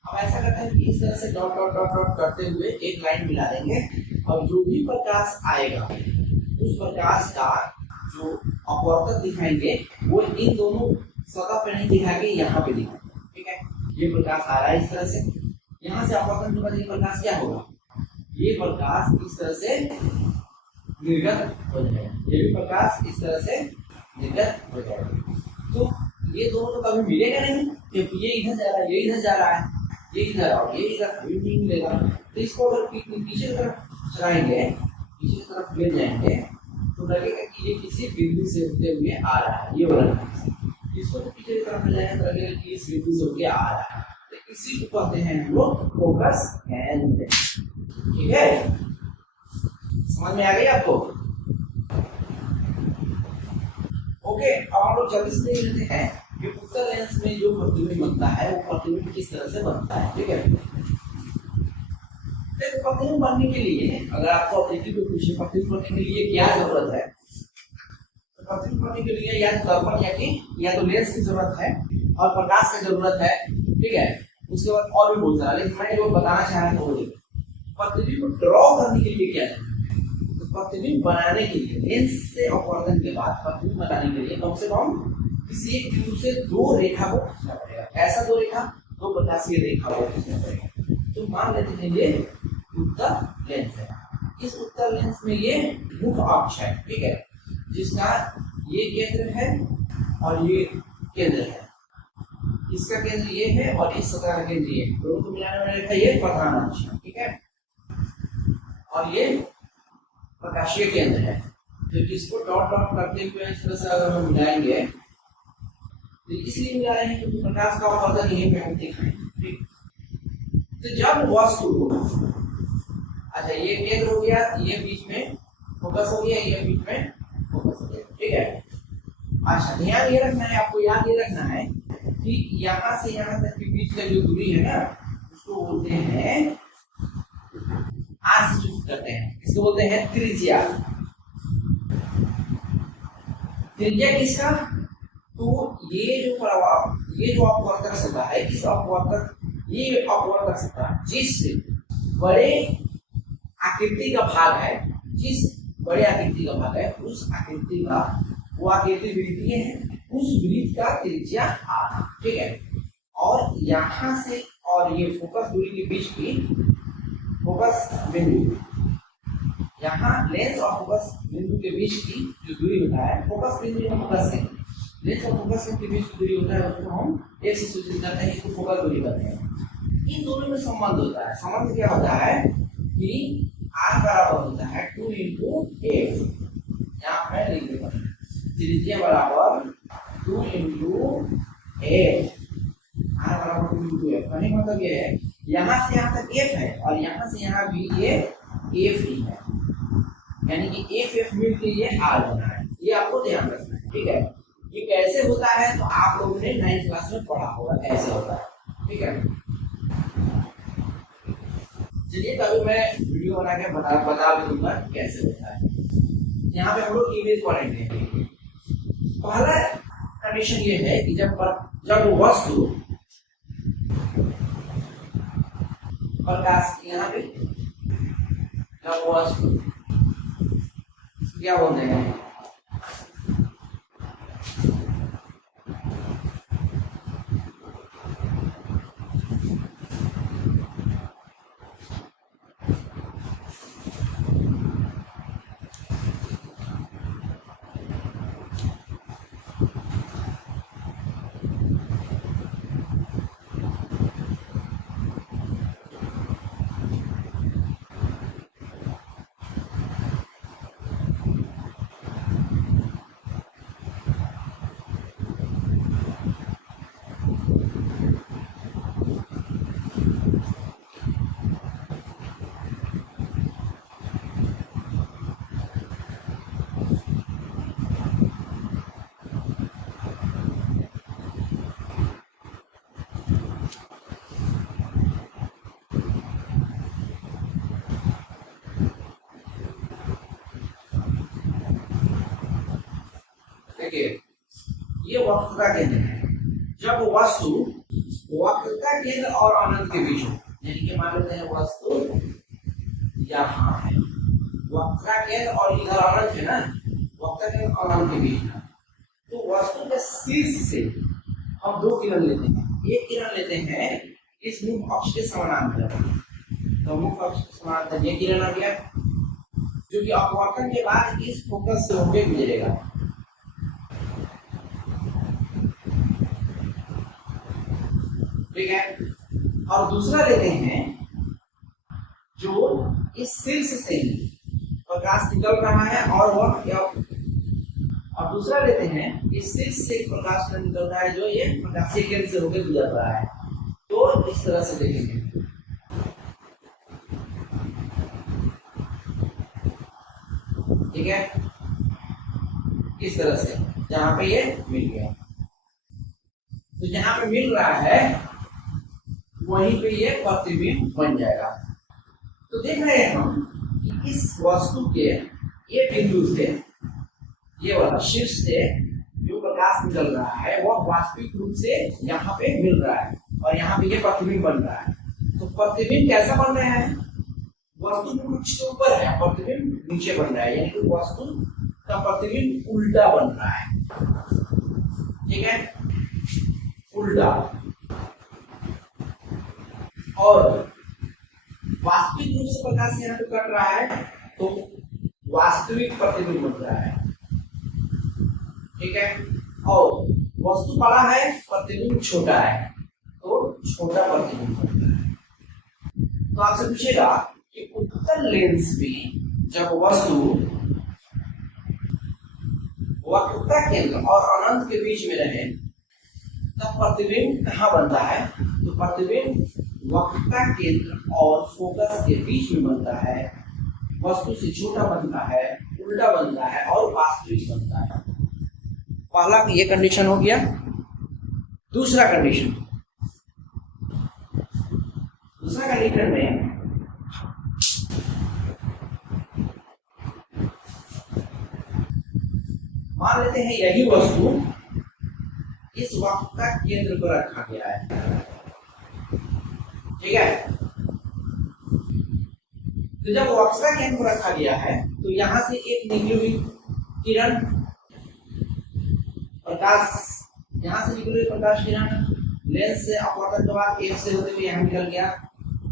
अब ऐसा करते हैं कि इस तरह से डॉट डॉट डॉट डॉट करते हुए एक लाइन मिला देंगे और जो भी प्रकाश आएगा उस प्रकाश का जो अपवर्तक दिखाएंगे वो इन दोनों सतह पे नहीं दिखाएंगे, यहाँ पे दिखाएंगे। ठीक है, ये प्रकाश आ रहा है इस तरह से, यहाँ से अपवर्तन के बाद ये प्रकाश क्या होगा, ये प्रकाश इस तरह से निर्गत हो जाएगा, ये भी प्रकाश इस तरह से निर्गत हो जाएगा। तो ये दोनों तो कभी मिलेगा नहीं, क्योंकि ये इधर जा रहा है, ये इधर जा रहा है, ये इधर और ये इधर कभी नहीं मिलेगा। तो इसको अगर पीछे की तरफ चलाएंगे, पीछे की तरफ ले जाएंगे तो लगेगा कि ये किसी बिंदु से होते हुए आ रहा है, ये वाला इसको तो पीछे की तरफ ले जाएंगे तो लगेगा कि इस बिंदु से होके आ रहा है। तो इसी को कहते हैं हम लोग फोकस केंद्र। ठीक है, समझ में आ गई आपको? ओके, अब हम लोग जल्दी से देख लेते हैं कि उत्तल लेंस में जो प्रतिबिंब बनता है वो प्रतिबिंब किस तरह से बनता है। ठीक है, तो प्रतिबिंब बनने के लिए अगर आपको ऑब्जेक्टिव को पूछे प्रतिबिंब बनने के लिए क्या जरूरत है, तो प्रतिबिंब बनने के लिए या तो दर्पण या तो लेंस की जरूरत है और प्रकाश की जरूरत है। ठीक है, उसके बाद और भी बहुत सारा, लेकिन मैं जो बताना चाह रहा हूँ प्रतिबिंब ड्रॉ करने के लिए क्या है, तो प्रतिबिंब बनाने के लिए लेंस से अपवर्तन के बाद प्रतिबिंब बनाने के लिए कम से कम किसी एक बिंदु से दो रेखा को खींचना पड़ेगा। ऐसा दो रेखा, दो प्रकाशीय रेखा को खींचना पड़ेगा। तो मान लेते हैं ये उत्तल लेंस है, इस उत्तल लेंस में ये मुख्य अक्ष है। ठीक है, जिसका ये केंद्र है और ये केंद्र है, इसका केंद्र ये है और इस सतह का केंद्र ये, दोनों को मिलाने वाला रेखा ये प्रधान अक्ष है। ठीक है, और ये प्रकाशीय केंद्र है। तो इसको डॉट डॉट करते हुए इस तरह से अगर हम मिलाएंगे तो इसलिए मिला रहे हैं क्योंकि प्रकाश का अपवर्तन यहीं पे हम दिखाएंगे। ठीक, तो जब वस्तु, अच्छा ये केंद्र हो गया, ये बीच में फोकस हो गया, ये बीच में फोकस हो गया। ठीक है, अच्छा ध्यान ये रखना है, आपको याद ये रखना है कि यहाँ से यहाँ तक के बीच का जो दूरी है ना उसको बोलते हैं आसूचित करते हैं, इसको बोलते हैं त्रिज्या। त्रिज्या किसका, तो ये जो अपवर्तक सतह है, इस अपवर्तक, ये अपवर्तक सतह जिस बड़े आकृति का भाग है, जिस बड़े आकृति का भाग है उस आकृति का, वो आकृति वृत्तीय है, उस वृत्त का त्रिज्या r। ठीक है, और यहाँ से और ये फोकस दूरी के बीच की फोकस बिंदु, यहाँ लेंस और फोकस बिंदु के बीच की जो दूरी होता है, फोकस बिंदु या फोकस है, लेंस और फोकस के बीच की दूरी होता है, उसको हम एक से सूचित करते हैं, इसको फोकस दूरी कहते हैं। इन दोनों में संबंध होता है, संबंध क्या होता है कि r बराबर होता है 2 × f, यहाँ मैं लिख देता हूँ त्रिज्या बराबर 2 × f, r बराबर 2 × f। कहने का मतलब ये है यहाँ से यहाँ तक f है और यहाँ से यहाँ भी ये f ही है, यानी कि f मिलकर ये r बना है, ये आपको ध्यान रखना है। ठीक है, ये कैसे होता है तो आप लोगों ने 9th क्लास में पढ़ा होगा, ऐसे होता है। ठीक है, चलिए तभी मैं वीडियो बना के बता भी दूंगा कैसे होता है। यहाँ पे हम लोग इमेज पढ़ेंगे। पहला कंडीशन ये है कि जब वस्तु प्रकाश, यहाँ पे जब वस्तु क्या बोलते हैं, देखिए ये वक्रता केंद्र है। जब वस्तु वक्रता केंद्र और अनंत के बीच हो, यानी कि मान लेते हैं वस्तु यहाँ है, वक्रता केंद्र और इधर अनंत है ना, वक्रता केंद्र और अनंत के बीच में, तो वस्तु के शीर्ष से हम दो किरण लेते हैं। एक किरण लेते हैं इस मुख अक्ष के समानांतर, तो मुख अक्ष के समानांतर ये किरण आ गया, जो कि अपवर्तन के बाद इस फोकस से होकर गुजरेगा। ठीक है, और दूसरा लेते हैं जो इस शीर्ष से ही प्रकाश निकल रहा है और दूसरा लेते हैं इस शीर्ष से प्रकाश निकल रहा है जो ये प्रकाशीय केंद्र से होकर गुजर रहा है। तो इस तरह से देखेंगे, ठीक है, इस तरह से जहां पे ये मिल गया, तो जहां पे मिल रहा है वहीं पे ये प्रतिबिंब बन जाएगा। तो देख रहे हैं हम कि इस वस्तु के ये बिंदु से, ये वाला शीर्ष से जो प्रकाश निकल रहा है वह वास्तविक रूप से यहाँ पे मिल रहा है और यहाँ पे ये प्रतिबिंब बन रहा है। तो प्रतिबिंब कैसा बन रहा है? वस्तु कुछ के ऊपर है, प्रतिबिंब नीचे बन रहा है, यानी कि वस्तु का प्रतिबिंब उल्टा बन रहा है। ठीक है, उल्टा। और वास्तविक रूप से प्रकाश यहाँ पे कट रहा है तो वास्तविक प्रतिबिंब बन रहा है। ठीक है, और वस्तु बड़ा है, प्रतिबिंब छोटा है, तो छोटा प्रतिबिंब बन रहा है। तो आपसे पूछेगा कि उत्तल लेंस में जब वस्तु वक्रता केंद्र और अनंत के बीच में रहे तब प्रतिबिंब कहाँ बनता है? तो प्रतिबिंब वक्रता केंद्र और फोकस के बीच में बनता है, वस्तु से छोटा बनता है, उल्टा बनता है और वास्तविक बनता है। पहला ये कंडीशन हो गया। दूसरा कंडीशन में मान लेते हैं यही वस्तु इस वक्रता केंद्र पर रखा गया है। ठीक है, तो जब वक्रता केंद्र पर रखा गया है तो यहां से एक निकली हुई किरण प्रकाश, यहां से निकली हुई प्रकाश किरण लेंस से अपवर्तन के बाद एक से होते हुए यहां निकल गया।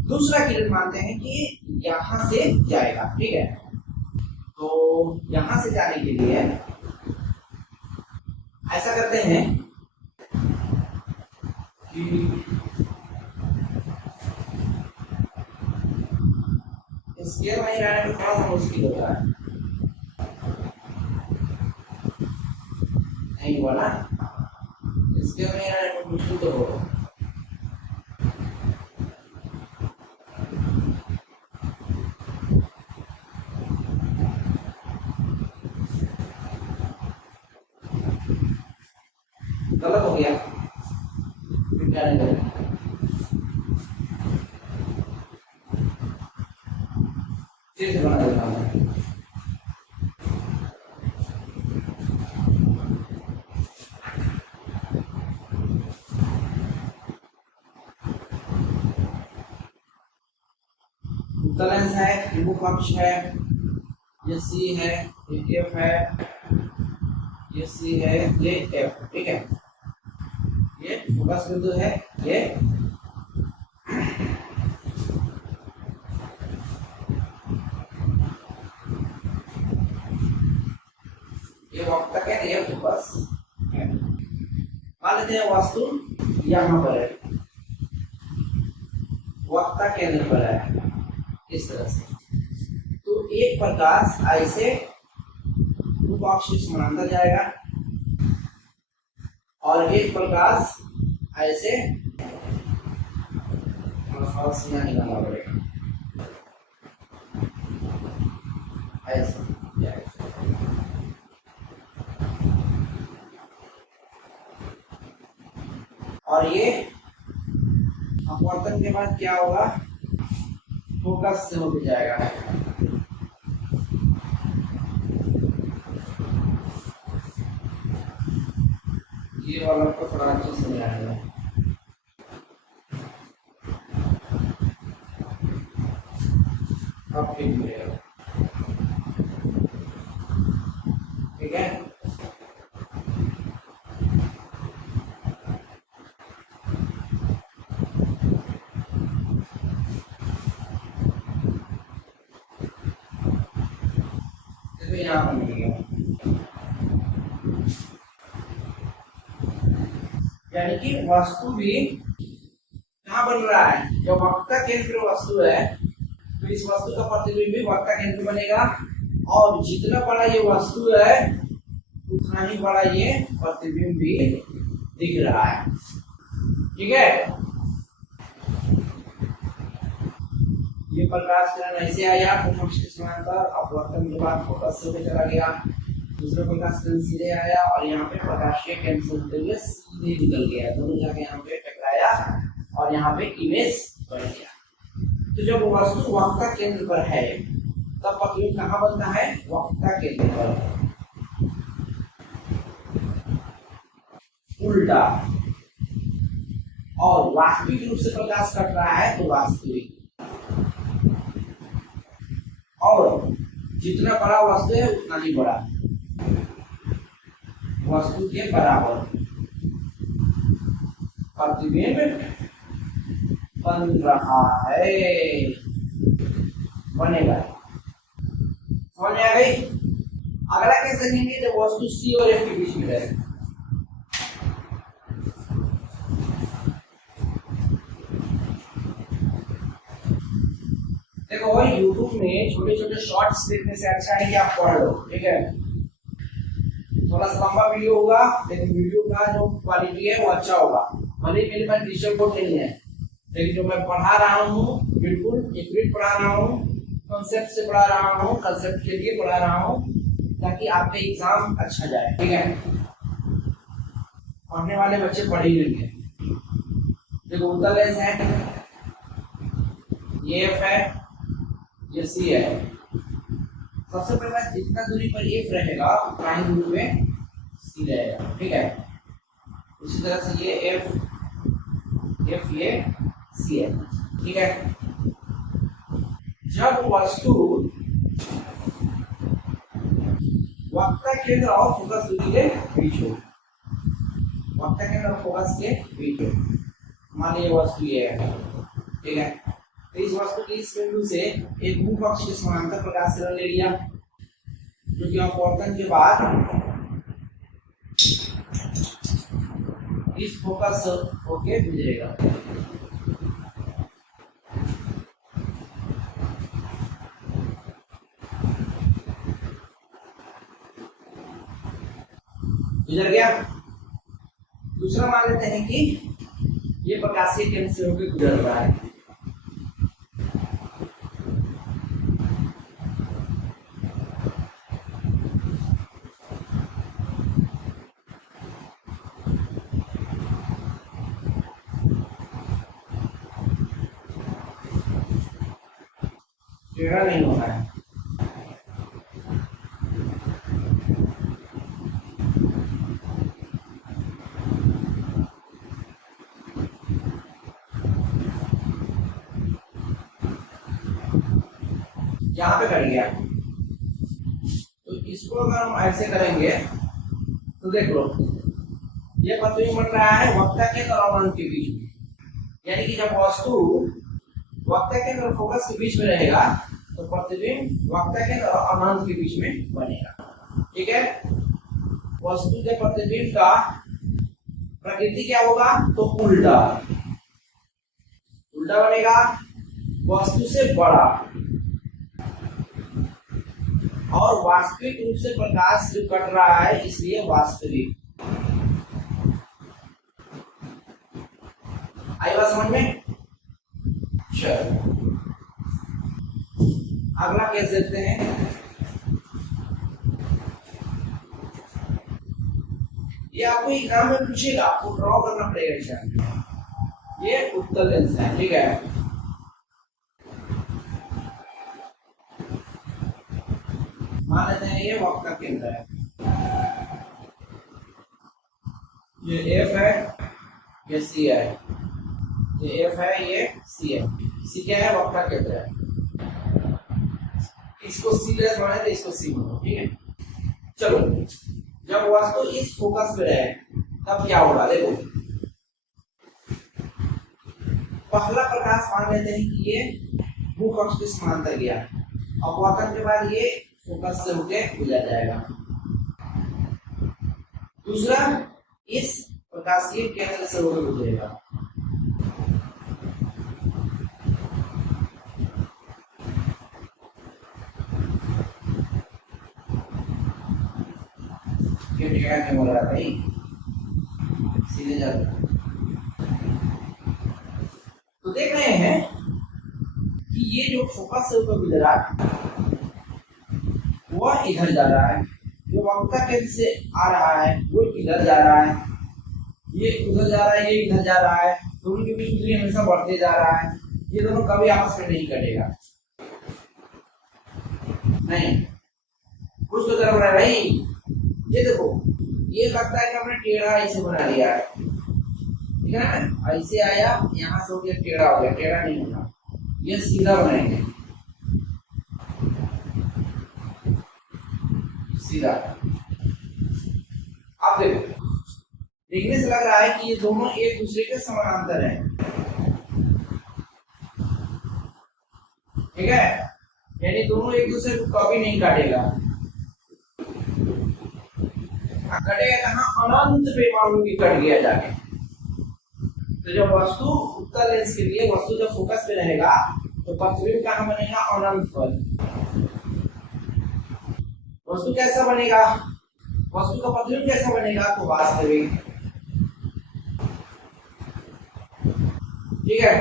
दूसरा किरण मानते हैं कि यहां से जाएगा। ठीक है, तो यहां से जाने के लिए ऐसा करते हैं कि स्केल वहीं रहने में थोड़ा सा मुश्किल होता है, नहीं हुआ ना? स्केल वहीं रहने में मुश्किल तो होगा। गलत हो गया, क्या नहीं करें? फिर से बना देता हूँ। उत्तल लेंस है, प्रमुख अक्ष है, ये सी है, ये एफ है, ये सी है, ये एफ। ठीक है, ये फोकस बिंदु है, ये वक्रता केंद्र, ये फोकस है। मान लेते हैं वस्तु यहाँ पर है, वक्रता केंद्र पर है, इस तरह से। तो एक प्रकाश ऐसे अक्ष के समानांतर जाएगा और एक प्रकाश ऐसे निकालना पड़ेगा, ऐसे और ये अपवर्तन के बाद क्या होगा? फोकस से होके जाएगा। ये वाला को थोड़ा अच्छे से समझाएगा। अब ठीक मिलेगा, ठीक है। यहाँ पर मिलेगा, यानी कि वस्तु भी कहाँ बन रहा है, जो वक्र केंद्र वस्तु है तो इस वस्तु का प्रतिबिंब भी वक्र केंद्र बनेगा, और जितना बड़ा ये वस्तु है उतना ही बड़ा ये प्रतिबिंब भी दिख रहा है, ठीक है। ये प्रकाश किरण ऐसे आया फोकस के समांतर, अपवर्तन के बाद फोकस से चला गया, दूसरा प्रकाश किरण सीधे आया और यहाँ पे प्रकाशीय केंद्र होते हुए सीधे निकल गया, दोनों जाके यहाँ पे टकराया और यहाँ पे इमेज बन गया। तो जब वस्तु वक्र केंद्र पर है तब प्रतिबिंब कहाँ बनता है, वक्र केंद्र पर। उल्टा, और वास्तविक रूप से प्रकाश कट रहा है तो वास्तविक, और जितना बड़ा वस्तु है उतना ही बड़ा, वस्तु के बराबर प्रतिबिंब बन रहा है, बनेगा। समझ में आ गई? अगला कैसे देखेंगे जब वस्तु सी और एफ के बीच में रहे। देखो YouTube में छोटे छोटे शॉर्ट्स देखने से अच्छा है कि आप पढ़ लो, ठीक है। थोड़ा सा लंबा वीडियो होगा लेकिन वीडियो का जो क्वालिटी है वो अच्छा होगा। भले मेरे पास डिजिटल बोर्ड नहीं है लेकिन जो मैं पढ़ा रहा हूँ बिल्कुल एक्यूरेट पढ़ा रहा हूँ, कॉन्सेप्ट से पढ़ा रहा हूँ, कॉन्सेप्ट के लिए पढ़ा रहा हूँ ताकि आपका एग्जाम अच्छा जाए, ठीक है। पढ़ने वाले बच्चे पढ़ ही लेंगे। देखो उत्तल लेंस है, ये एफ है, ये सी है। सबसे पहले जितना दूरी पर एफ रहेगा उतना ही दूरी में सी रहेगा, ठीक है। उसी तरह से ये एफ ये सी है, ठीक है। जब वस्तु वक्र केंद्र और फोकस दूरी के बीच हो, वक्र केंद्र और फोकस के बीच हो, मान लीजिए वस्तु ये है, ठीक है। तो इस वस्तु के इस बिंदु से एक मुख अक्ष के समांतर प्रकाश किरण ले लिया जो कि अपवर्तन के बाद इस फोकस होके गुजरेगा। गुजर गया। दूसरा मान लेते हैं कि ये प्रकाशीय केंद्र से होकर गुजर रहा है, टेढ़ा नहीं होता है। यहाँ पे कर लिया तो इसको अगर हम ऐसे करेंगे तो देख लो ये प्रतिबिंब बन रहा है वक्र केंद्र और अनंत के बीच में, यानी कि जब वस्तु वक्र केंद्र और फोकस के बीच में रहेगा तो प्रतिबिंब वक्र केंद्र और अनंत के बीच में बनेगा, ठीक है। वस्तु के प्रतिबिंब का प्रकृति क्या होगा, तो उल्टा बनेगा, वस्तु से बड़ा, और वास्तविक रूप से प्रकाश जो कट रहा है इसलिए वास्तविक। आई बात समझ में? चलो अगला केस देखते हैं। ये आपको एग्जाम में पूछेगा, आपको ड्रॉ करना पड़ेगा एग्जाम में। ये उत्तल लेंस है, ठीक है। मान लेते हैं ये वक्र केंद्र है, ये एफ है, ये सी है, ये एफ है, ये सी है। सी क्या है? वक्र केंद्र है। इसको सी लेस माने तो इसको सी मानो, ठीक है। चलो, जब वस्तु इस फोकस पे रहे तब क्या होगा? देखो, पहला प्रकाश मान लेते हैं कि ये मुख अक्ष के समांतर गया, अपवर्तन के बाद ये फोकस से होके गुजर जाएगा। दूसरा, इस प्रकाशीय केंद्र से होकर गुजरेगा। ये टेढ़ा क्यों हो रहा है भाई? सीधे जाता। तो देख रहे हैं कि ये जो फोकस से ऊपर गुजरा वह इधर जा रहा है, जो वक्रता केंद्र से आ रहा है वो इधर जा रहा है, ये उधर जा रहा है, ये इधर जा रहा है। दोनों के बीच दूरी हमेशा बढ़ते जा रहा है। ये दोनों कभी आपस में नहीं कटेगा, नहीं। कुछ तो कर रहा है भाई। ये देखो, ये लगता है कि हमने टेढ़ा ऐसे बना लिया है, ठीक है ना? ऐसे आया, यहाँ से हो गया टेढ़ा, हो गया। टेढ़ा नहीं होगा, ये सीधा बनाएंगे, सीधा। अब देखो, देखने से लग रहा है कि ये दोनों एक दूसरे के समानांतर हैं, ठीक है? यानी दोनों एक दूसरे को कभी नहीं काटेगा। कटेगा कहाँ? अनंत पे मान लो कि कट गया जाके। तो जब वस्तु उत्तल लेंस के लिए वस्तु जब फोकस पे रहेगा तो प्रतिबिंब कहाँ बनेगा? अनंत पर। वस्तु कैसा बनेगा? वस्तु का प्रतिबिंब कैसा बनेगा? तो वास्तविक, ठीक है।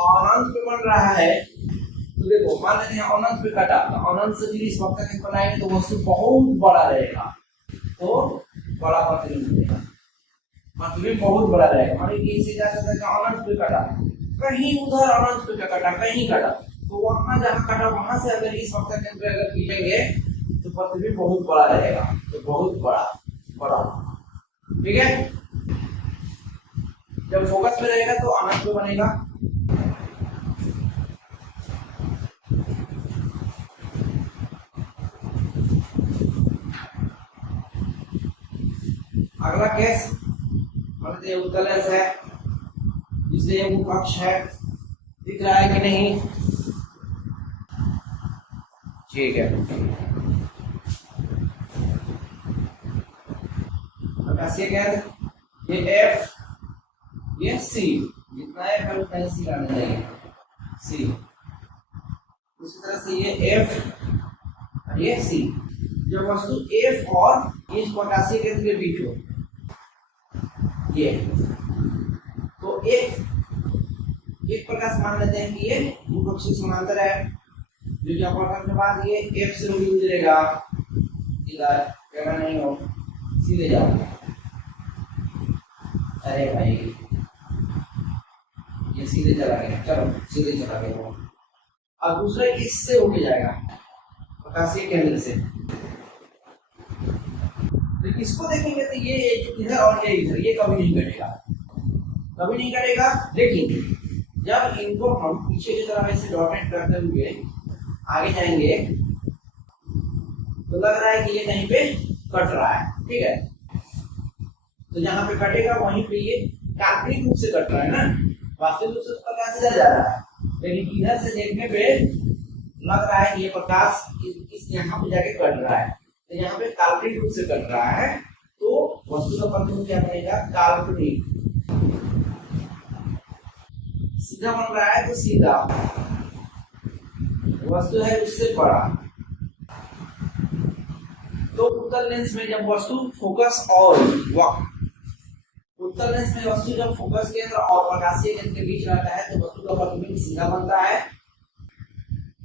अनंत पे बन रहा है तो देखो, मान लेते हैं अनंत पे कटा, अनंत से फिर इस वक्र के बनाएंगे तो वस्तु बहुत बड़ा रहेगा, तो बड़ा प्रतिबिंब बनेगा। प्रतिबिंब बहुत बड़ा रहेगा। मान लीजिए इसे जा सकता है अनंत पे कटा, कहीं उधर अनंत पे कटा, कहीं कटा, तो वहां जहां कटा वहां से अगर इस वक्र केंद्र पे अगर खींचेंगे तो प्रतिबिंब बहुत बड़ा रहेगा, तो बहुत बड़ा बड़ा, ठीक है। जब फोकस में रहेगा तो अनंत पे बनेगा। अगला केस, मतलब ये उत्तल लेंस है, इसलिए मुख अक्ष है, दिख रहा है कि नहीं? ठीक है। प्रकाशीय केंद्र, ये एफ, ये सी, जितना एफ है उतना सी लाना चाहिए, सी। उसी तरह से ये एफ और ये सी। जब वस्तु एफ और इस प्रकाशीय केंद्र के बीच हो, ये तो एक प्रकाश मान लेते हैं कि ये मुख अक्ष से समांतर है, जो कि अपवर्तन के बाद ये एफ से गुजरेगा, इधर टेढ़ा नहीं हो, सीधे जाओ। अरे भाई, ये सीधे चला गया, चलो सीधे चला गया। अब दूसरा इससे होके जाएगा, प्रकाशीय केंद्र से। तो इसको देखेंगे तो ये इधर और ये इधर, ये कभी नहीं कटेगा, कभी नहीं कटेगा। लेकिन जब इनको हम पीछे की तरफ ऐसे डॉटेड करते हुए आगे जाएंगे तो लग रहा है कि ये कहीं पे कट रहा है, ठीक है। तो जहां पे कटेगा वहीं पे ये काल्पनिक रूप से कट रहा है ना, वास्तविक रूप से तो प्रकाश इधर जा रहा है, लेकिन इधर से देखने पे लग रहा है कि ये प्रकाश इस यहाँ पे जाके कट रहा है। तो यहाँ पे काल्पनिक रूप से कट रहा है, तो वस्तु का प्रतिबिंब क्या बनेगा? काल्पनिक। सीधा बन रहा है तो सीधा, वस्तु है उससे बड़ा। तो उत्तल लेंस में जब वस्तु फोकस और उत्तल लेंस में वस्तु जब फोकस केंद्र और प्रकाशीय केंद्र के बीच रहता है तो वस्तु का प्रतिबिंब सीधा बनता है,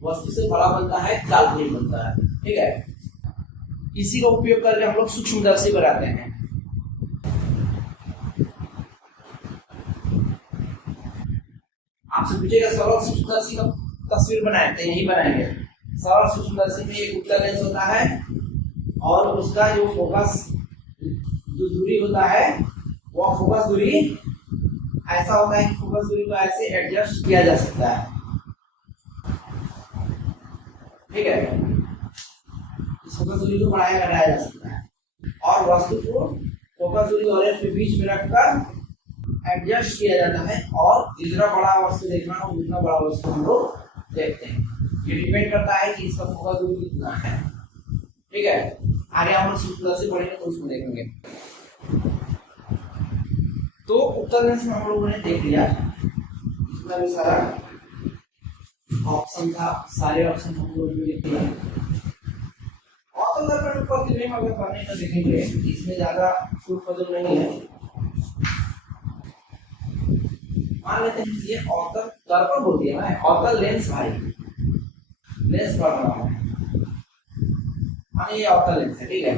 वस्तु से बड़ा बनता है, काल्पनिक बनता है, ठीक है। इसी का उपयोग करके हम लोग सूक्ष्मदर्शी बनाते हैं। आपसे पूछेगा सरल सूक्ष्मदर्शी का तस्वीर बनाए तो यही बनाएंगे। सरल सूक्ष्मदर्शी में एक उत्तल लेंस होता है और उसका जो फोकस जो दूरी होता है वो फोकस दूरी ऐसा होता है कि फोकस दूरी को ऐसे एडजस्ट किया जा सकता है, ठीक है। इस फोकस दूरी को बढ़ाया घटाया जा सकता है और वस्तु को फोकस दूरी और एफ के बीच में रखकर एडजस्ट किया जाता है और जितना बड़ा वस्तु देखना हो उतना बड़ा वस्तु हम लोग देखते हैं। ये डिपेंड करता है कि इसका फोकस दूरी कितना है, ठीक है। आगे हम लोग सूत्र से पढ़ेंगे तो उसमें देखेंगे। तो उत्तर लेंस में हम लोगों ने देख लिया जितना भी सारा ऑप्शन था, सारे ऑप्शन हम लोगों ने देख लिया। ऑप्शन दर्पण में प्रतिबिंब अगर करने का देखेंगे इसमें ज्यादा फूल फजल नहीं है। मान लेते हैं ये ऑप्शन दर्पण बोलती है ना, ऑप्शन लेंस भाई लेंस पढ़ रहा हूं, माने ये ऑप्शन लेंस है, ठीक है।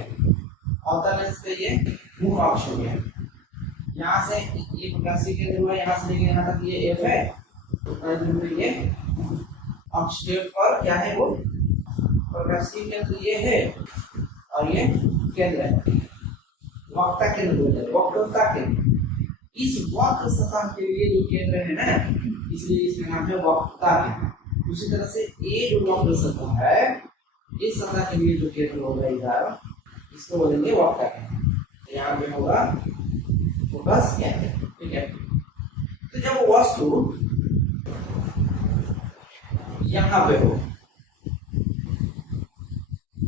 ऑप्शन लेंस पे ये मुख्य अक्ष हो गया, यहाँ से ये प्रकाशीय केंद्र हुआ, यहाँ से लेके यहाँ तक ये एफ है, तो ये अक्ष पर क्या है वो प्रकाशीय केंद्र ये है और ये केंद्र है, वक्रता केंद्र बोलते हैं, वक्रता केंद्र। इस वक्र सतह के लिए जो केंद्र है ना, इसलिए इसका नाम है वक्रता केंद्र। उसी तरह से ये जो वक्र सतह है, इस सतह के लिए जो केंद्र होगा इधर, इसको बोलेंगे वक्रता केंद्र। यहाँ पे होगा फोकस केंद्र, ठीक है। तो जब वस्तु यहाँ पे हो,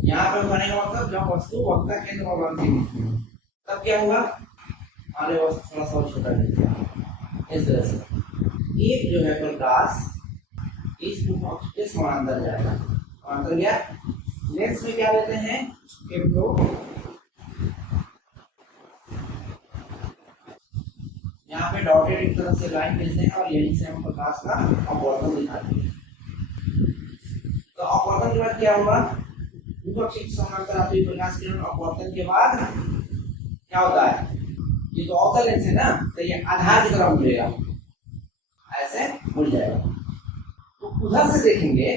यहाँ पे होने का मतलब जब वस्तु वक्रता केंद्र में बनती है तब क्या हुआ, आने वस्तु थोड़ा सा छोटा दिखता है इस तरह से। एक जो है प्रकाश इस अक्ष के समांतर जाएगा, समांतर गया। लेंस में क्या लेते हैं, एक तो यहाँ पे डॉटेड एक तरफ से लाइन भेजते हैं और यहीं से हम प्रकाश का अपवर्तन दिखाते हैं। तो अपवर्तन के बाद क्या होगा, विपक्षी के समांतर आती हुई प्रकाश किरण अपवर्तन के बाद क्या होता है, ये तो अवतल लेंस है ना, तो ये आधार की तरफ मुड़ेगा, ऐसे मुड़ जाएगा। तो उधर से देखेंगे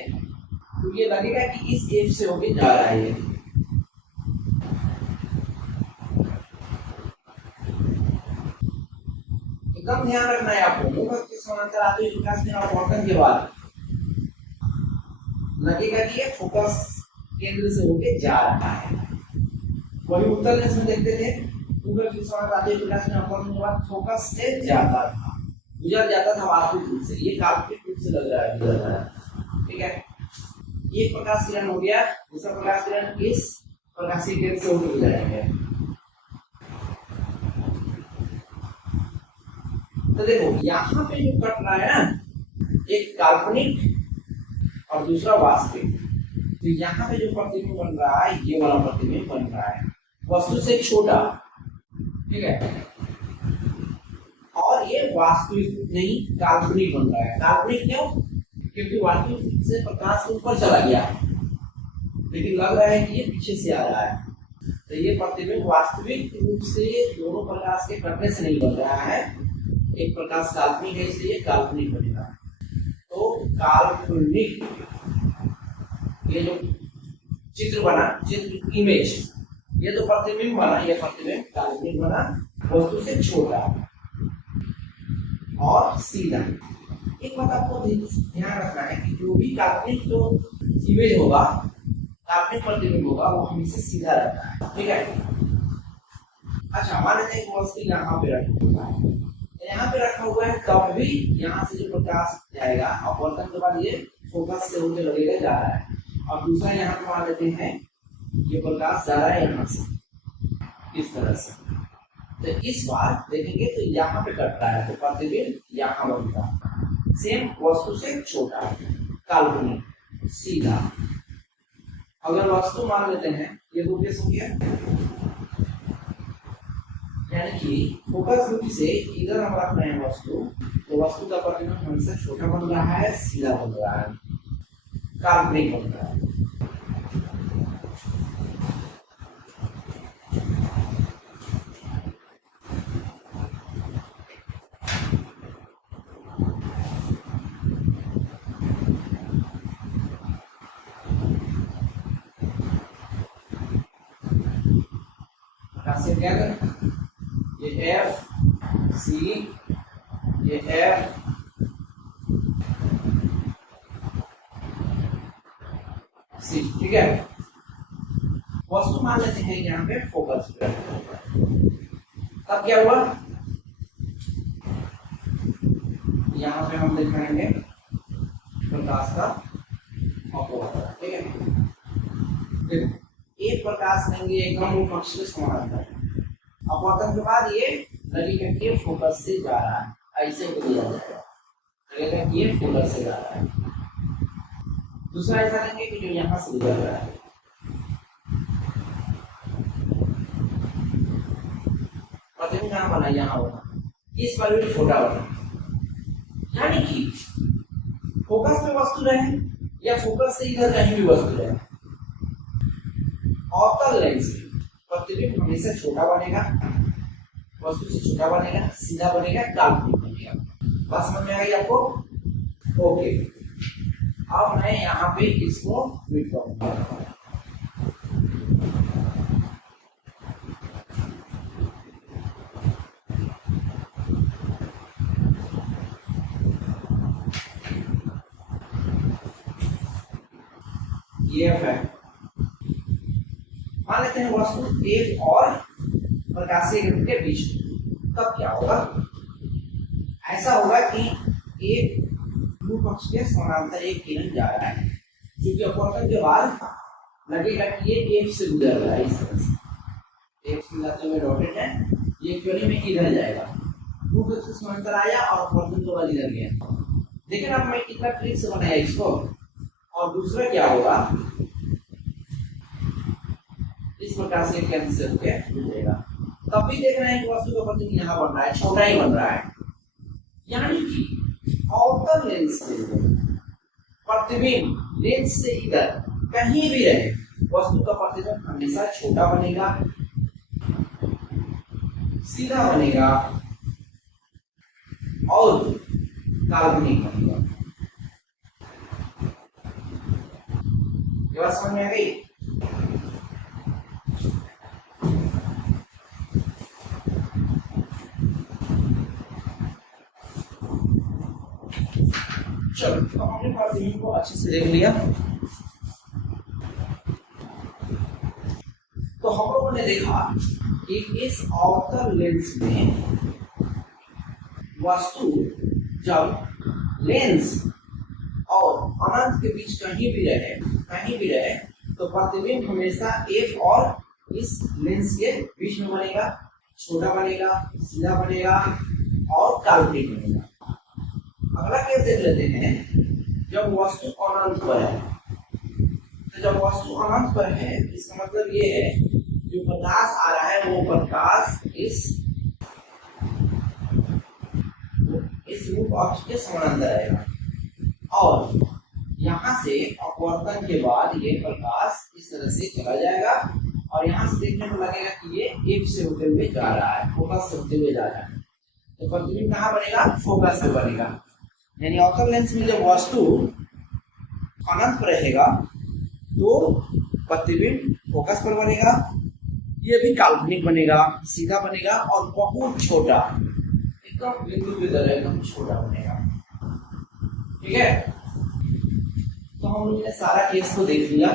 तो ये लगेगा कि इस एफ से होके जा रहा है ये, एकदम ध्यान रखना है आपको। मुख्य के समांतर आते हुए प्रकाश किरण अपवर्तन के बाद लगेगा कि ये फोकस केंद्र से होके जा रहा है। वही उत्तर लेंस में देखते थे, मुख्य के समांतर आते हुए प्रकाश किरण अपवर्तन के बाद फोकस से जाता था, गुजर जाता था वास्तविक रूप से, ये काल्पनिक रूप से लग रहा है गुजर रहा है, ठीक है। एक प्रकाश किरण हो गया, दूसरा प्रकाश किरण इस प्रकाशीय केंद्र से होकर गुजरेंगे। तो देखो यहाँ पे जो कट रहा है ना, एक काल्पनिक और दूसरा वास्तविक। तो यहाँ पे जो प्रतिबिंब बन रहा है, ये वाला प्रतिबिंब बन रहा है वस्तु से छोटा, ठीक है। और ये वास्तविक नहीं काल्पनिक बन रहा है। काल्पनिक क्यों, क्योंकि वास्तविक से प्रकाश ऊपर चला गया, लेकिन लग रहा है कि ये पीछे से आ रहा है। तो ये प्रतिबिंब वास्तविक रूप से दोनों प्रकाश के कटने से नहीं बन रहा है, एक प्रकाश काल्पनिक है इसलिए काल्पनिक बनेगा। तो काल्पनिक ये जो चित्र बना, चित्र इमेज, ये तो प्रतिबिंब बना, ये प्रतिबिंब काल्पनिक बना, वस्तु से छोटा और सीधा। एक बात आपको ध्यान रखना है कि जो भी काल्पनिक जो इमेज होगा, काल्पनिक प्रतिबिंब होगा, वो हमेशा सीधा रहता है, ठीक है। अच्छा, मान लेते हैं वस्तु यहाँ पे रखा हुआ है, यहाँ पे रखा हुआ है, तब भी यहाँ से जो प्रकाश जाएगा अपवर्तन के बाद ये फोकस से होकर लगेगा जा रहा है। और दूसरा यहाँ पे मान लेते हैं ये प्रकाश जा रहा है यहाँ से इस तरह से। तो इस बार देखेंगे तो यहाँ पे कट रहा है, तो प्रतिबिंब यहाँ बनता है, सेम वस्तु से छोटा, काल्पनिक, सीधा। अगर वस्तु मान लेते हैं ये दो केस हो गया, यानी कि फोकस दूरी से इधर हम रख रहे हैं वस्तु, तो वस्तु का प्रतिबिंब हमेशा छोटा बन रहा है, सीधा बन रहा है, काल्पनिक बन रहा है। प्रकाशीय केंद्र ये एफ सी, ये एफ सी, ठीक है। वस्तु मान लेते हैं यहाँ पे फोकस पे, तब क्या हुआ, यहाँ पे हम दिखाएंगे प्रकाश का अपवर्तन, ठीक है। एक प्रकाश लेंगे एकदम पक्ष के समानांतर, अपवर्तन के बाद ये लगेगा कि फोकस से जा रहा है, ऐसे को दिया जाएगा, लगेगा कि ये फोकस से जा रहा है। दूसरा ऐसा लेंगे कि जो यहाँ से गुजर रहा है, प्रतिबिंब कहाँ बना, यहाँ होगा, इस पर भी छोटा बना, यानी कि फोकस में वस्तु रहे या फोकस से इधर कहीं भी वस्तु रहे, अवतल लेंस में प्रतिबिंब हमेशा छोटा बनेगा, वस्तु से छोटा बनेगा, सीधा बनेगा, काल्पनिक बनेगा। बात समझ में आ गई आपको? ओके, अब मैं यहाँ पे इसको मिट करूंगा। ये एफ है, मान लेते हैं वस्तु एफ और प्रकाशीय किरण के बीच में, तब क्या होगा, ऐसा होगा कि एक ध्रुव पक्ष के समानांतर एक किरण जा रहा है, क्योंकि अपवर्तन के बाद लगेगा कि ये एफ से गुजर रहा है, इस तरह से एफ से जाते हुए डॉटेड है, ये क्यों में इधर जाएगा, ध्रुव पक्ष के समानांतर आया और अपवर्तन के बाद इधर गया। देखिए ना मैं कितना ट्रिक से बनाया इसको। और दूसरा क्या होगा, इस प्रकार से कैंसिल होके मिलेगा, तब भी देख रहे हैं कि वस्तु का प्रतिबिंब यहाँ बन रहा है, छोटा ही बन रहा है, यानी कि अवतल लेंस से प्रतिबिंब लेंस से इधर कहीं भी रहे, वस्तु का प्रतिबिंब हमेशा छोटा बनेगा, सीधा बनेगा और काल्पनिक बनेगा। ये बात समझ में आ गई? चलो, तो हमने प्रतिबिंब को अच्छे से देख लिया। तो हम लोगों ने देखा कि इस अवतल लेंस में वस्तु जब लेंस और अनंत के बीच कहीं भी रहे तो प्रतिबिंब हमेशा एफ और इस लेंस के बीच में बनेगा, छोटा बनेगा, सीधा बनेगा और काल्पनिक बनेगा। अगला केस देख लेते हैं, जब वस्तु अनंत पर है, तो जब वस्तु अनंत पर है इसका मतलब ये है जो प्रकाश आ रहा है वो प्रकाश इस रूप अक्ष के समानांतर रहेगा, और यहाँ से अपवर्तन के बाद ये प्रकाश इस तरह से चला जाएगा और यहाँ से देखने को लगेगा कि ये एफ से होते हुए जा रहा है, फोकस से होते हुए जा रहा है, तो प्रतिबिंब कहाँ बनेगा, फोकस पे बनेगा। यानी अवतल लेंस में जब वस्तु अनंत पर रहेगा तो प्रतिबिंब फोकस पर बनेगा, ये भी काल्पनिक बनेगा, सीधा बनेगा और बहुत छोटा, एकदम बिंदु की तरह एकदम छोटा बनेगा। ठीक है, तो हम लोगों ने सारा केस को देख लिया।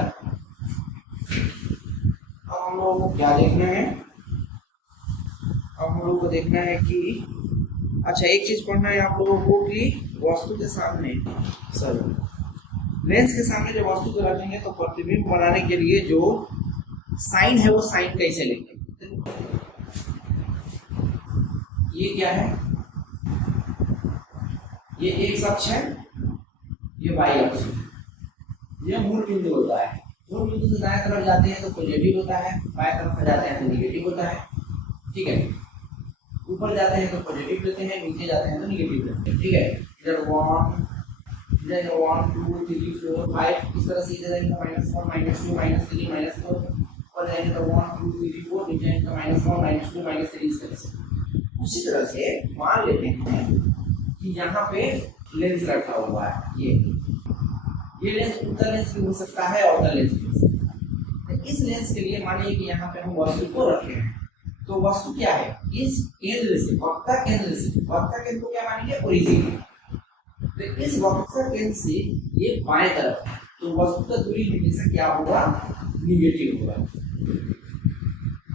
अब हम लोगों को क्या देखना है, अब हम लोगों को देखना है कि अच्छा एक चीज पढ़ना है आप लोगों को कि वस्तु के सामने लेंस के सामने जब वस्तु को रखेंगे तो प्रतिबिंब बनाने के लिए जो साइन है वो साइन कैसे लेंगे। ये क्या है, ये एक्स अक्ष है, ये वाई अक्ष है, ये मूल बिंदु होता है। मूल बिंदु से दाएं तरफ जाते हैं तो पॉजिटिव होता है, बाएं तरफ जाते हैं तो नेगेटिव होता है। ठीक है, ऊपर जाते हैं तो पॉजिटिव लेते हैं, नीचे जाते हैं तो नेगेटिव लेते हैं। ठीक है, इधर 1 2 3 4 5 इस तरह से इधर जाएंगे -1 -2 -3 -4, और जाएंगे तो 1 2 3 4 नीचे जाएंगे तो -1 2 -3 इस तरह से। उसी तरह से मान लेते हैं कि यहाँ पे लेंस रखा हुआ है, ये लेंस उत्तल लेंस भी हो सकता है और अवतल लेंस भी हो सकता है। इस लेंस के लिए मानिए कि यहाँ पे हम वस्तु को रखे हैं, तो वस्तु क्या है, इस केंद्र से, वक्रता केंद्र से, वक्रता केंद्र को क्या मानेंगे, ओरिजिन। तो इस वक्रता केंद्र से ये बाएं तरफ है, तो वस्तु का दूरी हमेशा क्या होगा, निगेटिव होगा।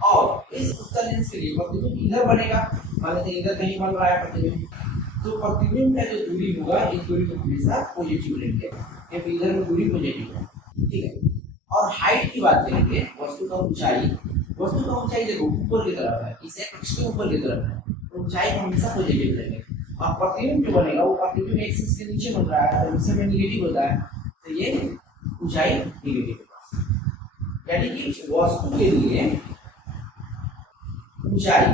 और इस उत्तल लेंस के लिए प्रतिबिंब इधर बनेगा, मान लेते हैं इधर कहीं बन रहा है प्रतिबिंब, तो प्रतिबिंब का जो दूरी होगा, इस दूरी को हमेशा पॉजिटिव लेंगे, क्योंकि इधर में दूरी पॉजिटिव है, ठीक है। और हाइट की बात करेंगे, वस्तु का ऊंचाई, वस्तु का ऊंचाई देखो ऊपर की तरफ है, इसे एक्स के ऊपर की तरफ है, तो ऊंचाई को हमेशा पॉजिटिव लेंगे। और प्रतिबिंब जो बनेगा वो प्रतिबिंब एक्सिस के नीचे बन रहा है, तो इसमें नेगेटिव होता है, तो ये ऊंचाई नेगेटिव होगा। यानी कि वस्तु के लिए ऊंचाई,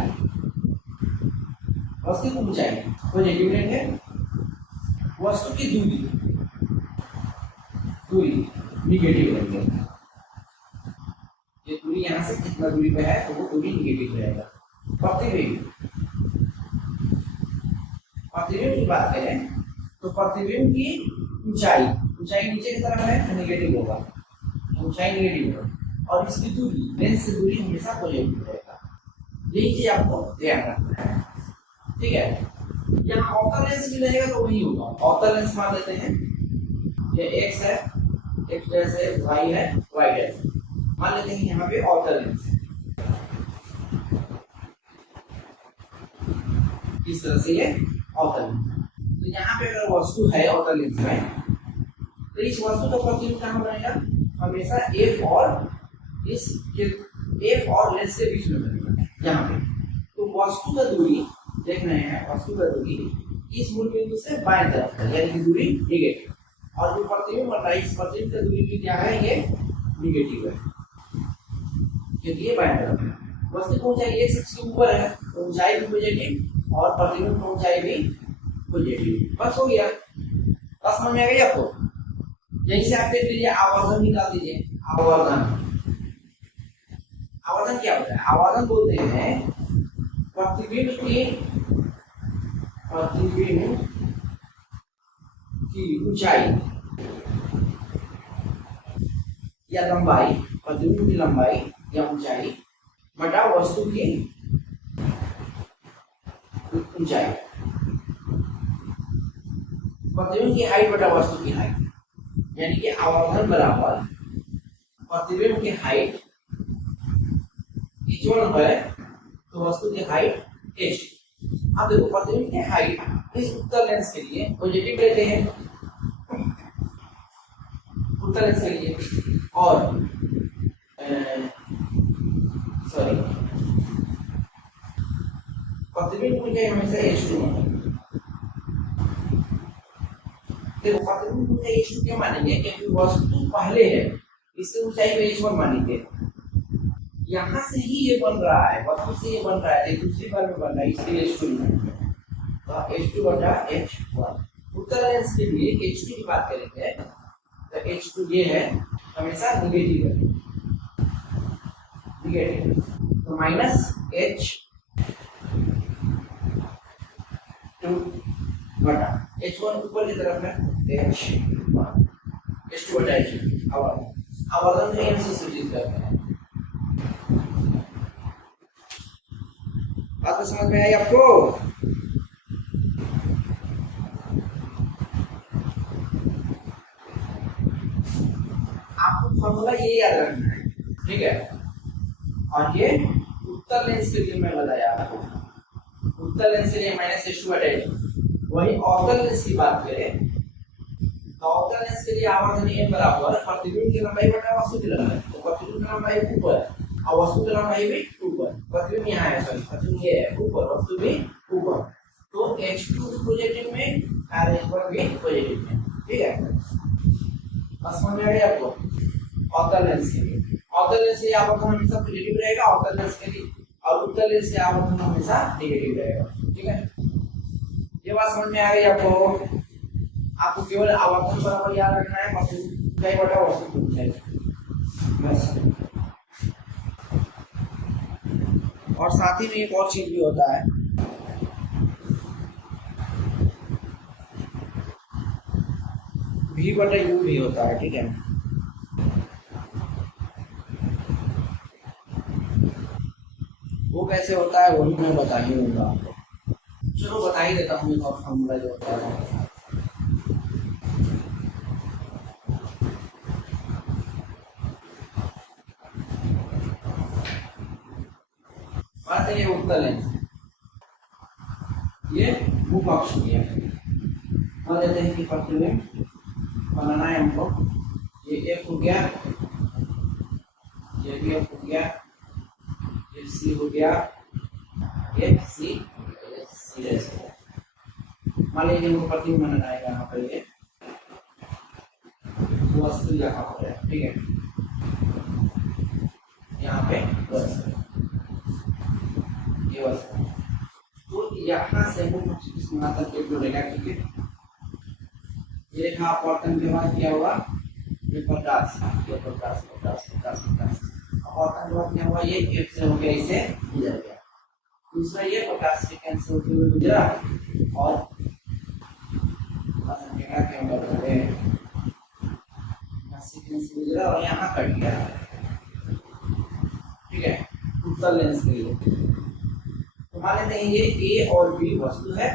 वस्तु की ऊंचाई पॉजिटिव लेंगे, वस्तु की दूरी, दूरी निगेटिव लेंगे। ये दूरी यहाँ से कितना दूरी पे है, तो वो दूरी निगेटिव रहेगा। प्रतिबिंब, प्रतिबिंब की बात करें तो प्रतिबिंब की ऊंचाई, ऊंचाई नीचे की तरफ है तो नेगेटिव होगा, ऊंचाई नेगेटिव होगा। और इसकी दूरी, लेंस से दूरी हमेशा पॉजिटिव रहेगा। यही चीज आपको ध्यान रखना है, ठीक है। यहाँ अवतल लेंस भी रहेगा तो वही होगा। अवतल लेंस मान लेते हैं, ये एक्स है, एक्स डैश है, वाई है, वाई डैश, मान लेते हैं यहाँ पे अवतल लेंस है, इस तरह से ये अवतल लेंस। तो यहाँ पे अगर वस्तु है अवतल लेंस में, तो इस वस्तु का प्रतिबिंब कहाँ बनेगा, हमेशा एफ और लेंस के बीच में बनेगा यहाँ पे। तो वस्तु का दूरी देख रहे हैं, वस्तु का दूरी इस मूल बिंदु से बाएं तरफ है, यानी कि दूरी नेगेटिव। और जो प्रतिबिंब बन रहा है, इस प्रतिबिंब का दूरी भी क्या है, ये नेगेटिव है, क्योंकि ये बाएं तरफ है। वस्तु की ऊंचाई एक्स एक्सिस के ऊपर है, तो ऊंचाई भी पॉजिटिव और प्रतिबिंब की ऊंचाई भी पॉजिटिव। बस हो गया, बस समझ में आ गई आपको। यहीं से आप देख लीजिए, आवर्धन निकाल दीजिए। आवर्धन, आवर्धन क्या होता है, आवर्धन बोलते हैं प्रतिबिंब की ऊंचाई या लंबाई, प्रतिबिंब की लंबाई या ऊंचाई बटा वस्तु की ऊंचाई, प्रतिबिंब की हाइट बटा वस्तु की हाइट, यानी कि आवर्धन बराबर प्रतिबिंब की हाइट h1 है तो वस्तु की हाइट h। अब देखो प्रतिबिंब की हाइट इस उत्तल लेंस के लिए पॉजिटिव लेते हैं, उत्तल लेंस के लिए, और प्रतिबिंब की हमेशा h2 है। देखो प्रतिबिंब को h2 क्यों मानेंगे, क्योंकि वस्तु पहले है, इससे ऊंचाई को h1 मानेंगे। यहाँ से ही ये बन रहा है, वस्तु से ये बन रहा है, दूसरी बार में बन रहा है, इसलिए h2 तो h2 बटा h1। उत्तल लेंस के लिए h2 की बात करेंगे तो h2 ये है, हमेशा निगेटिव है, निगेटिव, तो माइनस h2 बटा h1 ऊपर की तरफ है, h2 बटा h2 आवर्धन को यहाँ से सूचित करते हैं। बात समझ में आई आपको? आपको फॉर्मूला ये याद रखना है, ठीक है। और ये उत्तल लेंस के लिए मैं बताया आपको, उत्तल लेंस के लिए माइनस h2 बटा h2। वही अवतल लेंस की बात करें तो अवतल लेंस के लिए आवर्धन m बराबर प्रतिबिंब की लंबाई बटा वस्तु की लंबाई, तो प्रतिबिंब की लंबाई ऊपर और वस्तु की लंबाई भी ऊपर, प्रतिबिंब यहाँ है, सॉरी प्रतिबिंब ये है ऊपर, वस्तु भी ऊपर, तो h2 पॉजिटिव में और h1 भी पॉजिटिव में, ठीक है। बस समझ में आ गया आपको? अवतल लेंस के लिए, अवतल लेंस के आवर्धन हमेशा पॉजिटिव रहेगा अवतल लेंस के लिए, और उत्तल लेंस के आवर्धन हमेशा नेगेटिव रहेगा, ठीक है। ये बात समझ में आ गई आपको? आपको केवल आवर्धन बराबर याद रखना है, ऊंचाई बटा वस्तु की ऊंचाई, बस। और साथ ही में एक और चीज भी होता है, v बटा u भी होता है, ठीक है। वो कैसे कैसे होता है वही मैं बता ही दूंगा आपको। चलो बता ही देता हूँ एक और फॉर्मूला जो होता है। बात है ये उत्तर लेंस, ये मुख अक्ष है। मान लेते हैं कि प्रतिबिंब बनाना है हमको। ये एफ हो गया, ये भी एफ हो गया, ये सी हो गया, ये सी डैश हो गया। मान लीजिए हमको प्रतिबिंब बनाना है यहाँ पर, ये वस्तु यहाँ पर है, ठीक है, यहाँ पे वस्तु, ये वस्तु। तो यहाँ से मुख अक्ष की सीमा तक एक जुड़ेगा, ठीक है। ये रेखा अपवर्तन के बाद क्या हुआ, ये प्रकाश, ये प्रकाश प्रकाश प्रकाश प्रकाश अपवर्तन के बाद क्या हुआ, ये एफ से हो गया, इसे गुजर गया। दूसरा ये प्रकाश से कैंसिल होते हुए गुजरा और गुजरा और यहाँ कट गया, ठीक है, उत्तल लेंस के लिए। तो मान लेते हैं ये ए और बी वस्तु है,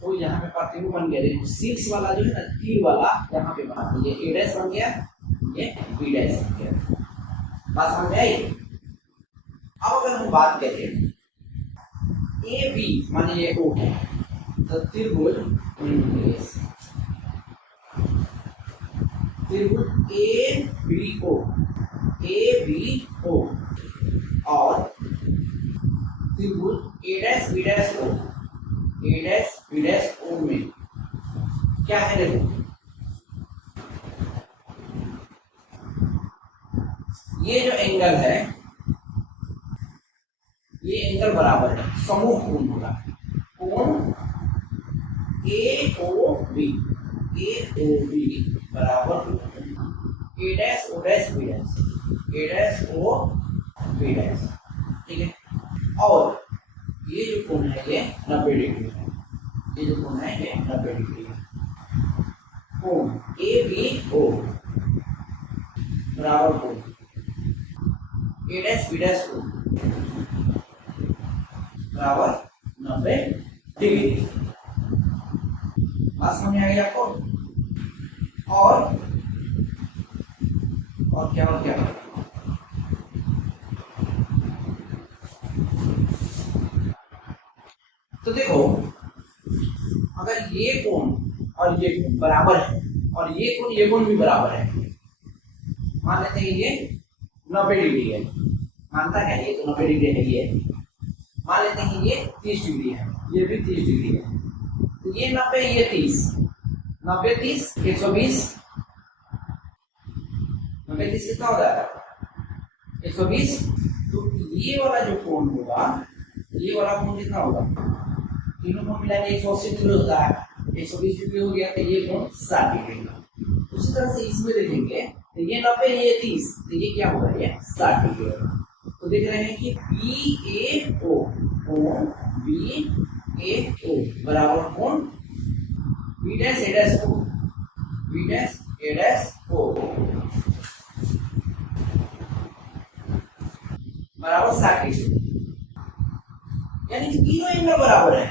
तो यहाँ पे प्रतिबिंब बन गया। देखो सिक्स वाला जो है ना, तीर वाला यहाँ पे बना, ये ए डैश बन गया, ये बी डैश बन गया। बात समझ में आई? अब अगर हम बात करें ए बी, माने ये ओ है, तो त्रिभुज A B O, A B O और त्रिभुज A dash B dash O, A dash B dash ओ में क्या है, देखो ये जो एंगल है, ये एंगल बराबर है, समूह कोण होगा, कोण ए ओ बी, ए ओ बी बराबर A dash O dash B dash, A dash O B dash, ठीक है। और ये जो कोण है ये 90 डिग्री है, ये जो कोण है ये 90 डिग्री है। कोण ए बी ओ बराबर कोण ए डैश बी डैश ओ बराबर 90 डिग्री। बात समझ में आ गई आपको? और क्या और क्या, तो देखो अगर ये कोण और ये कोण बराबर है और ये कोण भी बराबर है, मान लेते हैं ये 90 डिग्री है, मानता है ये तो 90 डिग्री है, ये मान लेते हैं ये 30 डिग्री है, ये भी 30 डिग्री है, तो ये 90 ये 30, 90 30 120, 90 30 कितना हो जाएगा 120। तो ये वाला जो कोण होगा, ये वाला कोण कितना होगा, तीनों कोण मिलाएंगे 180 डिग्री होता है, 120 डिग्री हो गया, तो ये कोण 60 डिग्री। उसी तरह से इसमें देखेंगे तो ये 90 ये 30, तो ये क्या होगा, ये 60 डिग्री होगा। तो देख रहे हैं कि बी ए ओ, कोण बी ए ओ बराबर कोण B dash A dash O, B dash A dash ओ बराबर 60 डिग्री। यानी कि तीनों एंगल बराबर है,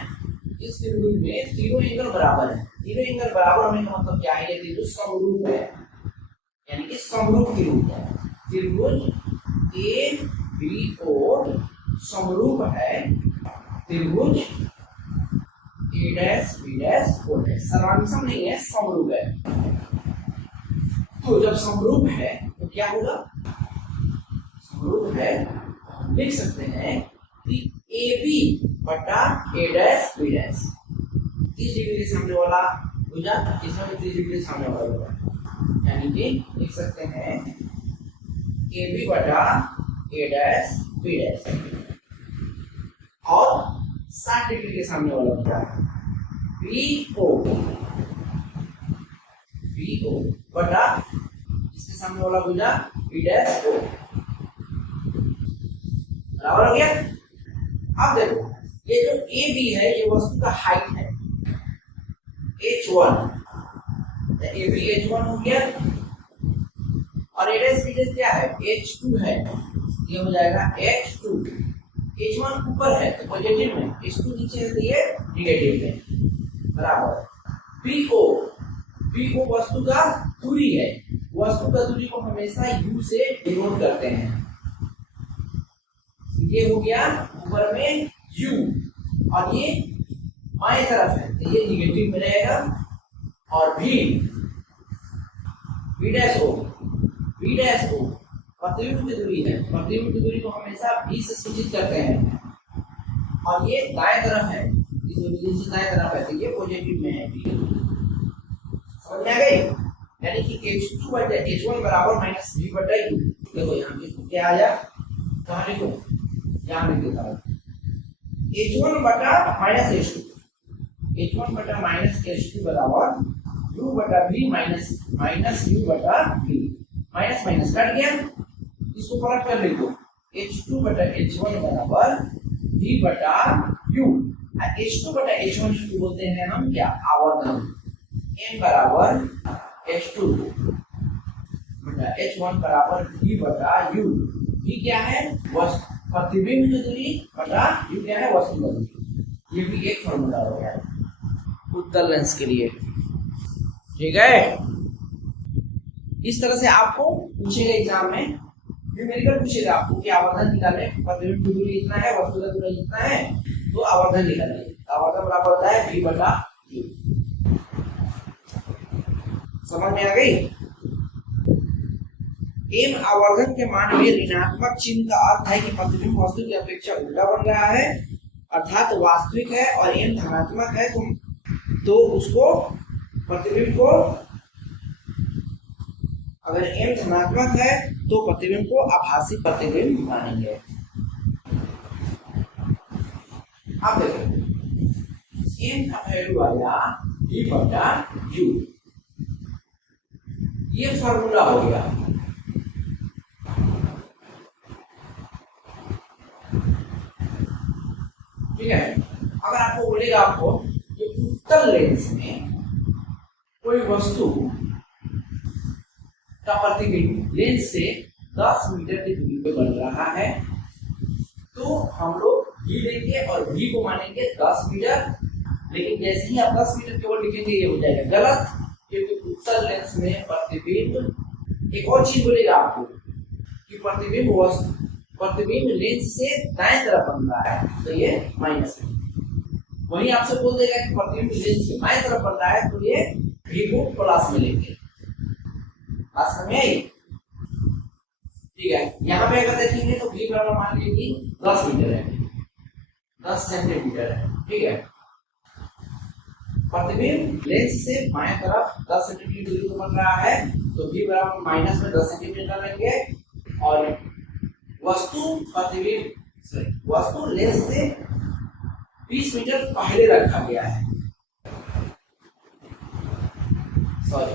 इस त्रिभुज में तीनों एंगल बराबर है। तीनों एंगल बराबर होने का मतलब क्या है, ये त्रिभुज समरूप है, यानी कि समरूप त्रिभुज है। त्रिभुज ए बी ओ समरूप है त्रिभुज A dash B dash O dash, सर्वांगसम नहीं है, समरूप है। तो जब समरूप है तो क्या होगा, समरूप है हम लिख सकते हैं कि ए बी बटा ए डैश बी डैश, 30 डिग्री के सामने वाला भुजा, इसमें भी 30 डिग्री सामने वाला भुजा, यानी कि लिख सकते हैं ए बी बटा ए डैश बी डैश और 60 डिग्री के सामने वाला भुजा बी ओ बटा इसके सामने वाला भुजा बी डैश ओ, बराबर हो गया। अब देखो ये जो ए बी है ये वस्तु का हाइट है h1, तो ए बी h1 हो गया और ए डैश बी डैश क्या है h2 है, ये हो जाएगा h2 H1 ऊपर है तो पॉजिटिव में, H2 नीचे है तो ये नेगेटिव में, बराबर। PO वस्तु का दूरी है, वस्तु का दूरी को हमेशा U से डिनोट करते हैं। ये हो गया ऊपर में U और ये बाएं तरफ है तो ये निगेटिव में रहेगा। और V डैश O प्रतिबिंब की दूरी है, प्रतिबिंब की दूरी को हमेशा V से सूचित करते हैं। और ये दाएं तरफ है, इस ओरिजिन से दाएं तरफ है तो ये पॉजिटिव में है V। समझ में आ गई? यानी कि H2 बटा H1 बराबर माइनस V बटा U। देखो यहाँ पे क्या आया, कहाँ लिखो, यहाँ लिख देता हूँ H1 बटा माइनस H2, H1 बटा माइनस H2 बराबर U बटा V माइनस U बटा V। माइनस माइनस कट गया, इसको फर्क कर लिखो, H2 बटा H1 बराबर V बटा U। H2 बटा H1 को बोलते हैं हम क्या, आवर्धन। M बराबर H2 बटा H1 बराबर V बटा U। V क्या है, प्रतिबिंब की दूरी बटा U क्या है, वस्तु की दूरी। ये भी एक फॉर्मूला हो गया उत्तल लेंस के लिए, ठीक है। इस तरह से आपको पूछेगा एग्जाम में, न्यूमेरिकल पूछेगा आपको कि आवर्धन निकालने, प्रतिबिंब की दूरी इतना है, वस्तु का दूरी इतना है, तो आवर्धन निकालने। आवर्धन बराबर होता है V बटा U। समझ में आ गई? M आवर्धन के मान में ऋणात्मक चिन्ह का अर्थ है कि प्रतिबिंब वस्तु की अपेक्षा उल्टा बन रहा है, अर्थात वास्तविक है, और M धनात्मक है तो उसको प्रतिबिंब को, अगर M धनात्मक है तो प्रतिबिंब को आभासी प्रतिबिंब मानेंगे। अब देखो M का वैल्यू आया V बटा U, ये फॉर्मूला हो गया। ठीक है, अगर आपको बोलेगा आपको कि उत्तल लेंस में कोई वस्तु का प्रतिबिंब लेंस से 10 मीटर की दूरी पे बन रहा है, तो हम लोग V लेंगे और V को मानेंगे 10 मीटर। लेकिन जैसे ही आप 10 मीटर केवल लिखेंगे ये हो जाएगा गलत, क्योंकि उत्तल लेंस में प्रतिबिंब, एक और चीज बोलेगा आपको कि प्रतिबिंब लेंस से दाएं तरफ बन रहा है तो ये माइनस है। वहीं आपसे बोल देगा कि प्रतिबिंब लेंस से बाएं तरफ बन रहा है तो ये V को प्लस में लेंगे। बात समझ में आई? ठीक है, यहाँ पे अगर देखेंगे तो V बराबर मान लीजिए 10 मीटर है, 10 सेंटीमीटर है। ठीक है, प्रतिबिंब लेंस से बाएं तरफ 10 सेंटीमीटर दूरी पर बन रहा है तो V बराबर माइनस में 10 सेंटीमीटर लेंगे, और वस्तु लेंस से 20 मीटर पहले रखा गया है। सॉरी,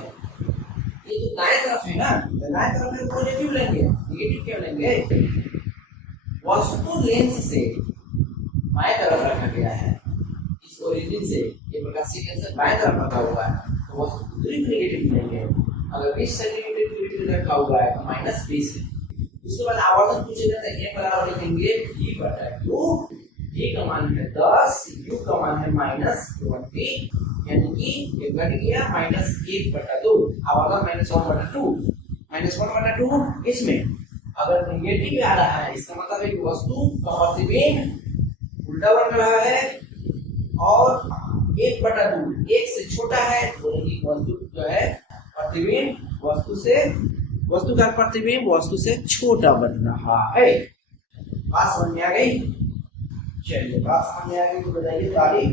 ये जो दाएं तरफ है ना, दाएं तरफ है पॉजिटिव लेंगे, नेगेटिव क्यों लेंगे? वस्तु लेंस से बाएं तरफ रखा गया है, इस ओरिजिन से ये प्रकाशीय केंद्र बाएं तरफ रखा हुआ है तो वस्तु की दूरी नेगेटिव लेंगे। अगर 20 सेंटीमीटर दूरी पे रखा हुआ है तो माइनस 20 है। उसके बाद आवर्धन पूछेगा तो ये बराबर लिखेंगे V बटा U। V का मान है 10, U का मान है माइनस 20, यानी कि ये घट गया माइनस 1 बटा 2। आवर्धन माइनस 1 बटा 2, माइनस 1 बटा 2। इसमें अगर नेगेटिव आ रहा है इसका मतलब है कि वस्तु का प्रतिबिंब उल्टा बन रहा है, और 1 बटा 2 1 से छोटा है, बोलेंगे वस्तु जो है प्रतिबिंब वस्तु का प्रतिबिंब वस्तु से छोटा बन रहा है। बात समझ में आ गई? चलिए, बात समझ में आ गई तो बताइए तारीख।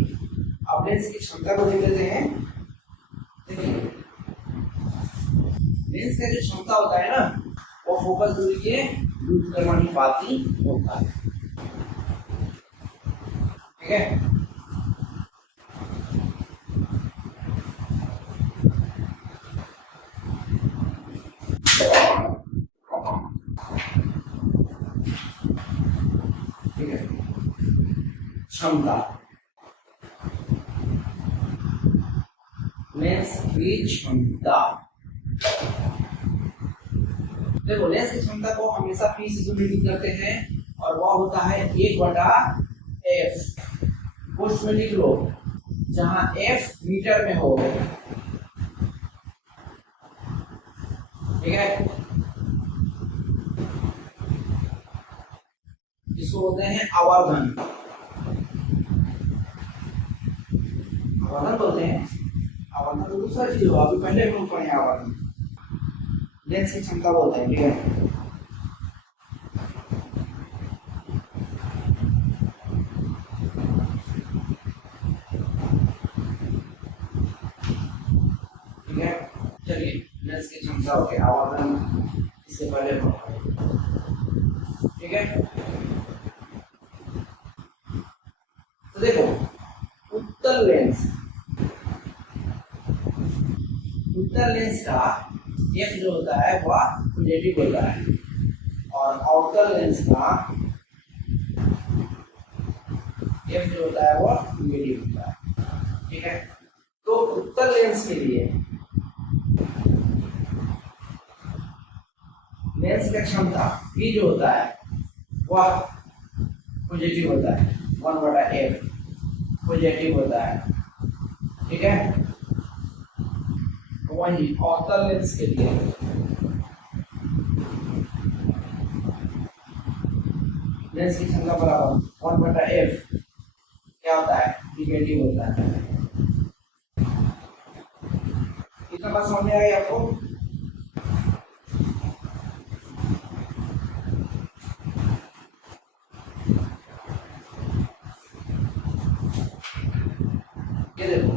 अब लेंस की क्षमता को देख लेते हैं। देखिए, लेंस का जो क्षमता होता है ना, वो फोकस दूरी के व्युत्क्रमानुपाती होता है। ठीक है, क्षमता, लेंस की क्षमता। देखो, लेंस की क्षमता को हमेशा P से यूनिट करते हैं और वह होता है 1/f। पोस्ट में लिख लो जहां f मीटर में हो, ठीक है। इसको बोलते हैं आवर्धन, आवर्धन बोलते हैं। आवर्धन तो दूसरा चीज हो, अभी पहले हम लोग पढ़े आवर्धन। लेंस की क्षमता बोलते हैं, ठीक है। ठीक है, चलिए लेंस की क्षमता हो गया, आवर्धन इससे पहले पढ़ा, ठीक है। तो देखो उत्तल लेंस, उत्तल लेंस का f जो होता है वह पॉजिटिव होता है और अवतल लेंस का f जो होता है वह नेगेटिव होता है, ठीक है। तो उत्तल लेंस के लिए लेंस का क्षमता v जो होता है वह पॉजिटिव होता है, 1/f पॉजिटिव होता है, ठीक है। वही अवतल लेंस के लिए लेंस की क्षमता बराबर 1/f क्या होता है, निगेटिव होता है। इतना बात समझ में आ गया आपको? ये देखो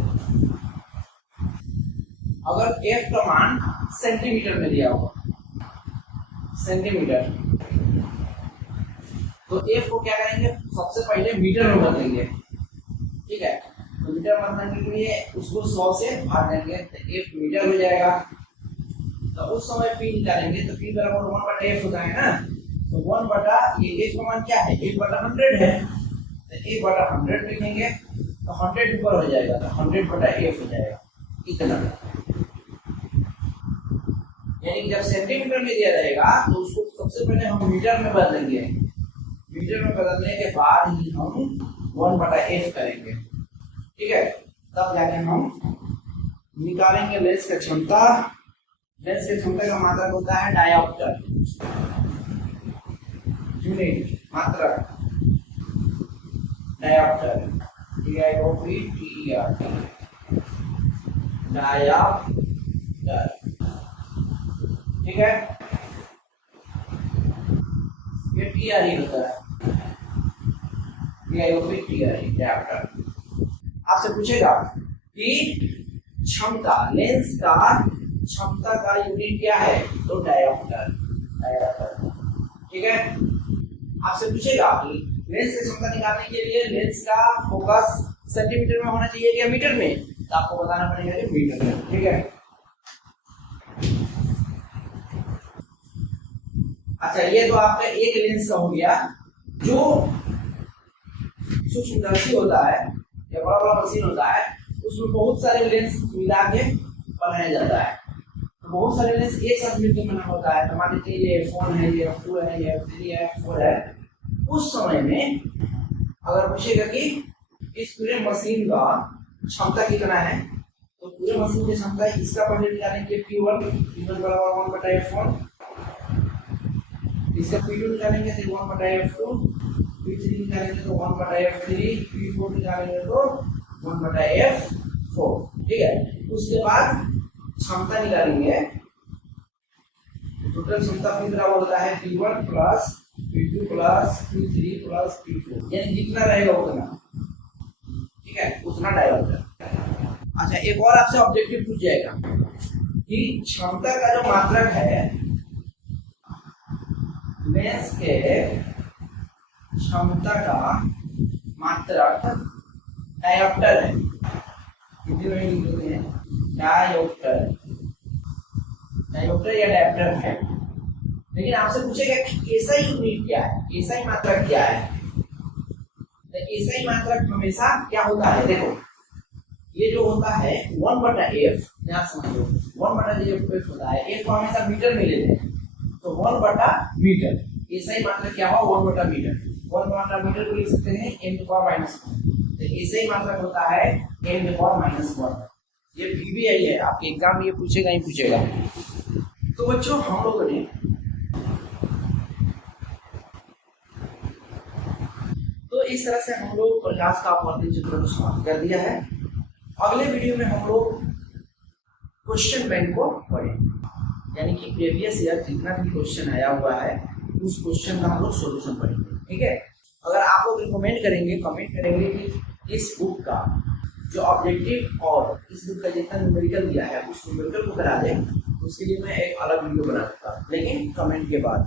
अगर f का मान सेंटीमीटर में दिया होगा, सेंटीमीटर, तो f को क्या करेंगे, सबसे पहले मीटर में बदलेंगे, ठीक है। तो मीटर बदलने के लिए उसको 100 से भाग देंगे तो f मीटर हो जाएगा। तो उस समय p निकालेंगे तो p बराबर 1/f होता है ना। तो 1 बटा ये f का मान क्या है, 1/100 है, तो 1/100 लिखेंगे तो 100 ऊपर हो जाएगा तो 100/f हो जाएगा, इतना। यानी कि जब सेंटीमीटर में दिया रहेगा तो उसको सबसे पहले हम मीटर में बदलेंगे, मीटर में बदलने के बाद ही हम 1/f करेंगे, ठीक है। तब जाके हम निकालेंगे लेंस का क्षमता। लेंस की क्षमता का मात्रक होता है डायोप्टर, यूनिट मात्रक डायोप्टर, DIOPTER, डायोप्टर, ठीक है। ये टीआरई होता है, DIOPTER डायोप्टर। आपसे पूछेगा कि क्षमता, लेंस का क्षमता का यूनिट क्या है, तो डायोप्टर, डायोप्टर, ठीक है। आपसे पूछेगा कि लेंस की क्षमता निकालने के लिए लेंस का फोकस सेंटीमीटर में होना चाहिए या मीटर में, तो आपको बताना पड़ेगा कि मीटर में, ठीक है। अच्छा, ये तो आपका एक लेंस का हो गया। जो सूक्ष्मदर्शी होता है या बड़ा बड़ा मशीन होता है उसमें बहुत सारे लेंस मिला के बनाया जाता है। तो बहुत सारे लेंस एक साथ मिलकर बना होता है। तो मान लीजिए ये f1 है, ये f2 है, ये f3 है, f4 है। उस समय में अगर पूछेगा कि इस पूरे मशीन का क्षमता कितना है, तो पूरे मशीन की क्षमता इसका पहले निकालेंगे P1 बराबर 1/f1, इसका P2 निकालेंगे तो 1/f2, P3 निकालेंगे तो 1/f3, P4 निकालेंगे तो 1/f4, ठीक है। उसके बाद क्षमता निकालेंगे, टोटल क्षमता P बराबर होता है P1 plus P2 plus P3 plus P4, यानी जितना रहेगा उतना, ठीक है, उतना डायोप्टर। अच्छा, एक और आपसे ऑब्जेक्टिव पूछ जाएगा कि क्षमता का जो मात्रक है, लेंस के क्षमता का मात्रक डायोप्टर है, कितने में लिखते हैं, डायोप्टर, डायोप्टर या डायोप्टर है। लेकिन आपसे पूछेगा कि एसआई यूनिट क्या है, एसआई मात्रक क्या है। तो एसआई मात्रक हमेशा क्या होता है, देखो ये जो होता है 1/f, यहाँ समझो 1/f होता है, f को हमेशा मीटर में लेते हैं, तो 1/मीटर, एसआई मात्रा क्या हुआ 1 बटा मीटर, 1 बटा मीटर को लिख सकते हैं m टू पावर -1। तो एसआई मात्रा होता है m टू पावर -1। ये वीवीआई है, आपके एग्जाम में ये पूछेगा ही पूछेगा। तो बच्चों हम लोगों ने तो इस तरह से हम लोग प्रकाश का अपवर्तन चित्र को समाप्त कर दिया है। अगले वीडियो में हम लोग क्वेश्चन बैंक को पढ़ेंगे, यानी कि प्रीवियस ईयर जितना भी क्वेश्चन आया हुआ है उस क्वेश्चन का हम लोग सॉल्यूशन पढ़ेंगे। ठीक है, अगर आप लोग रिकमेंड करेंगे, कमेंट करेंगे कि इस बुक का जो ऑब्जेक्टिव और इस बुक का जितना न्यूमेरिकल दिया है उस न्यूमेरिकल को करा दें, उसके लिए मैं एक अलग वीडियो बना सकता हूँ, लेकिन कमेंट के बाद।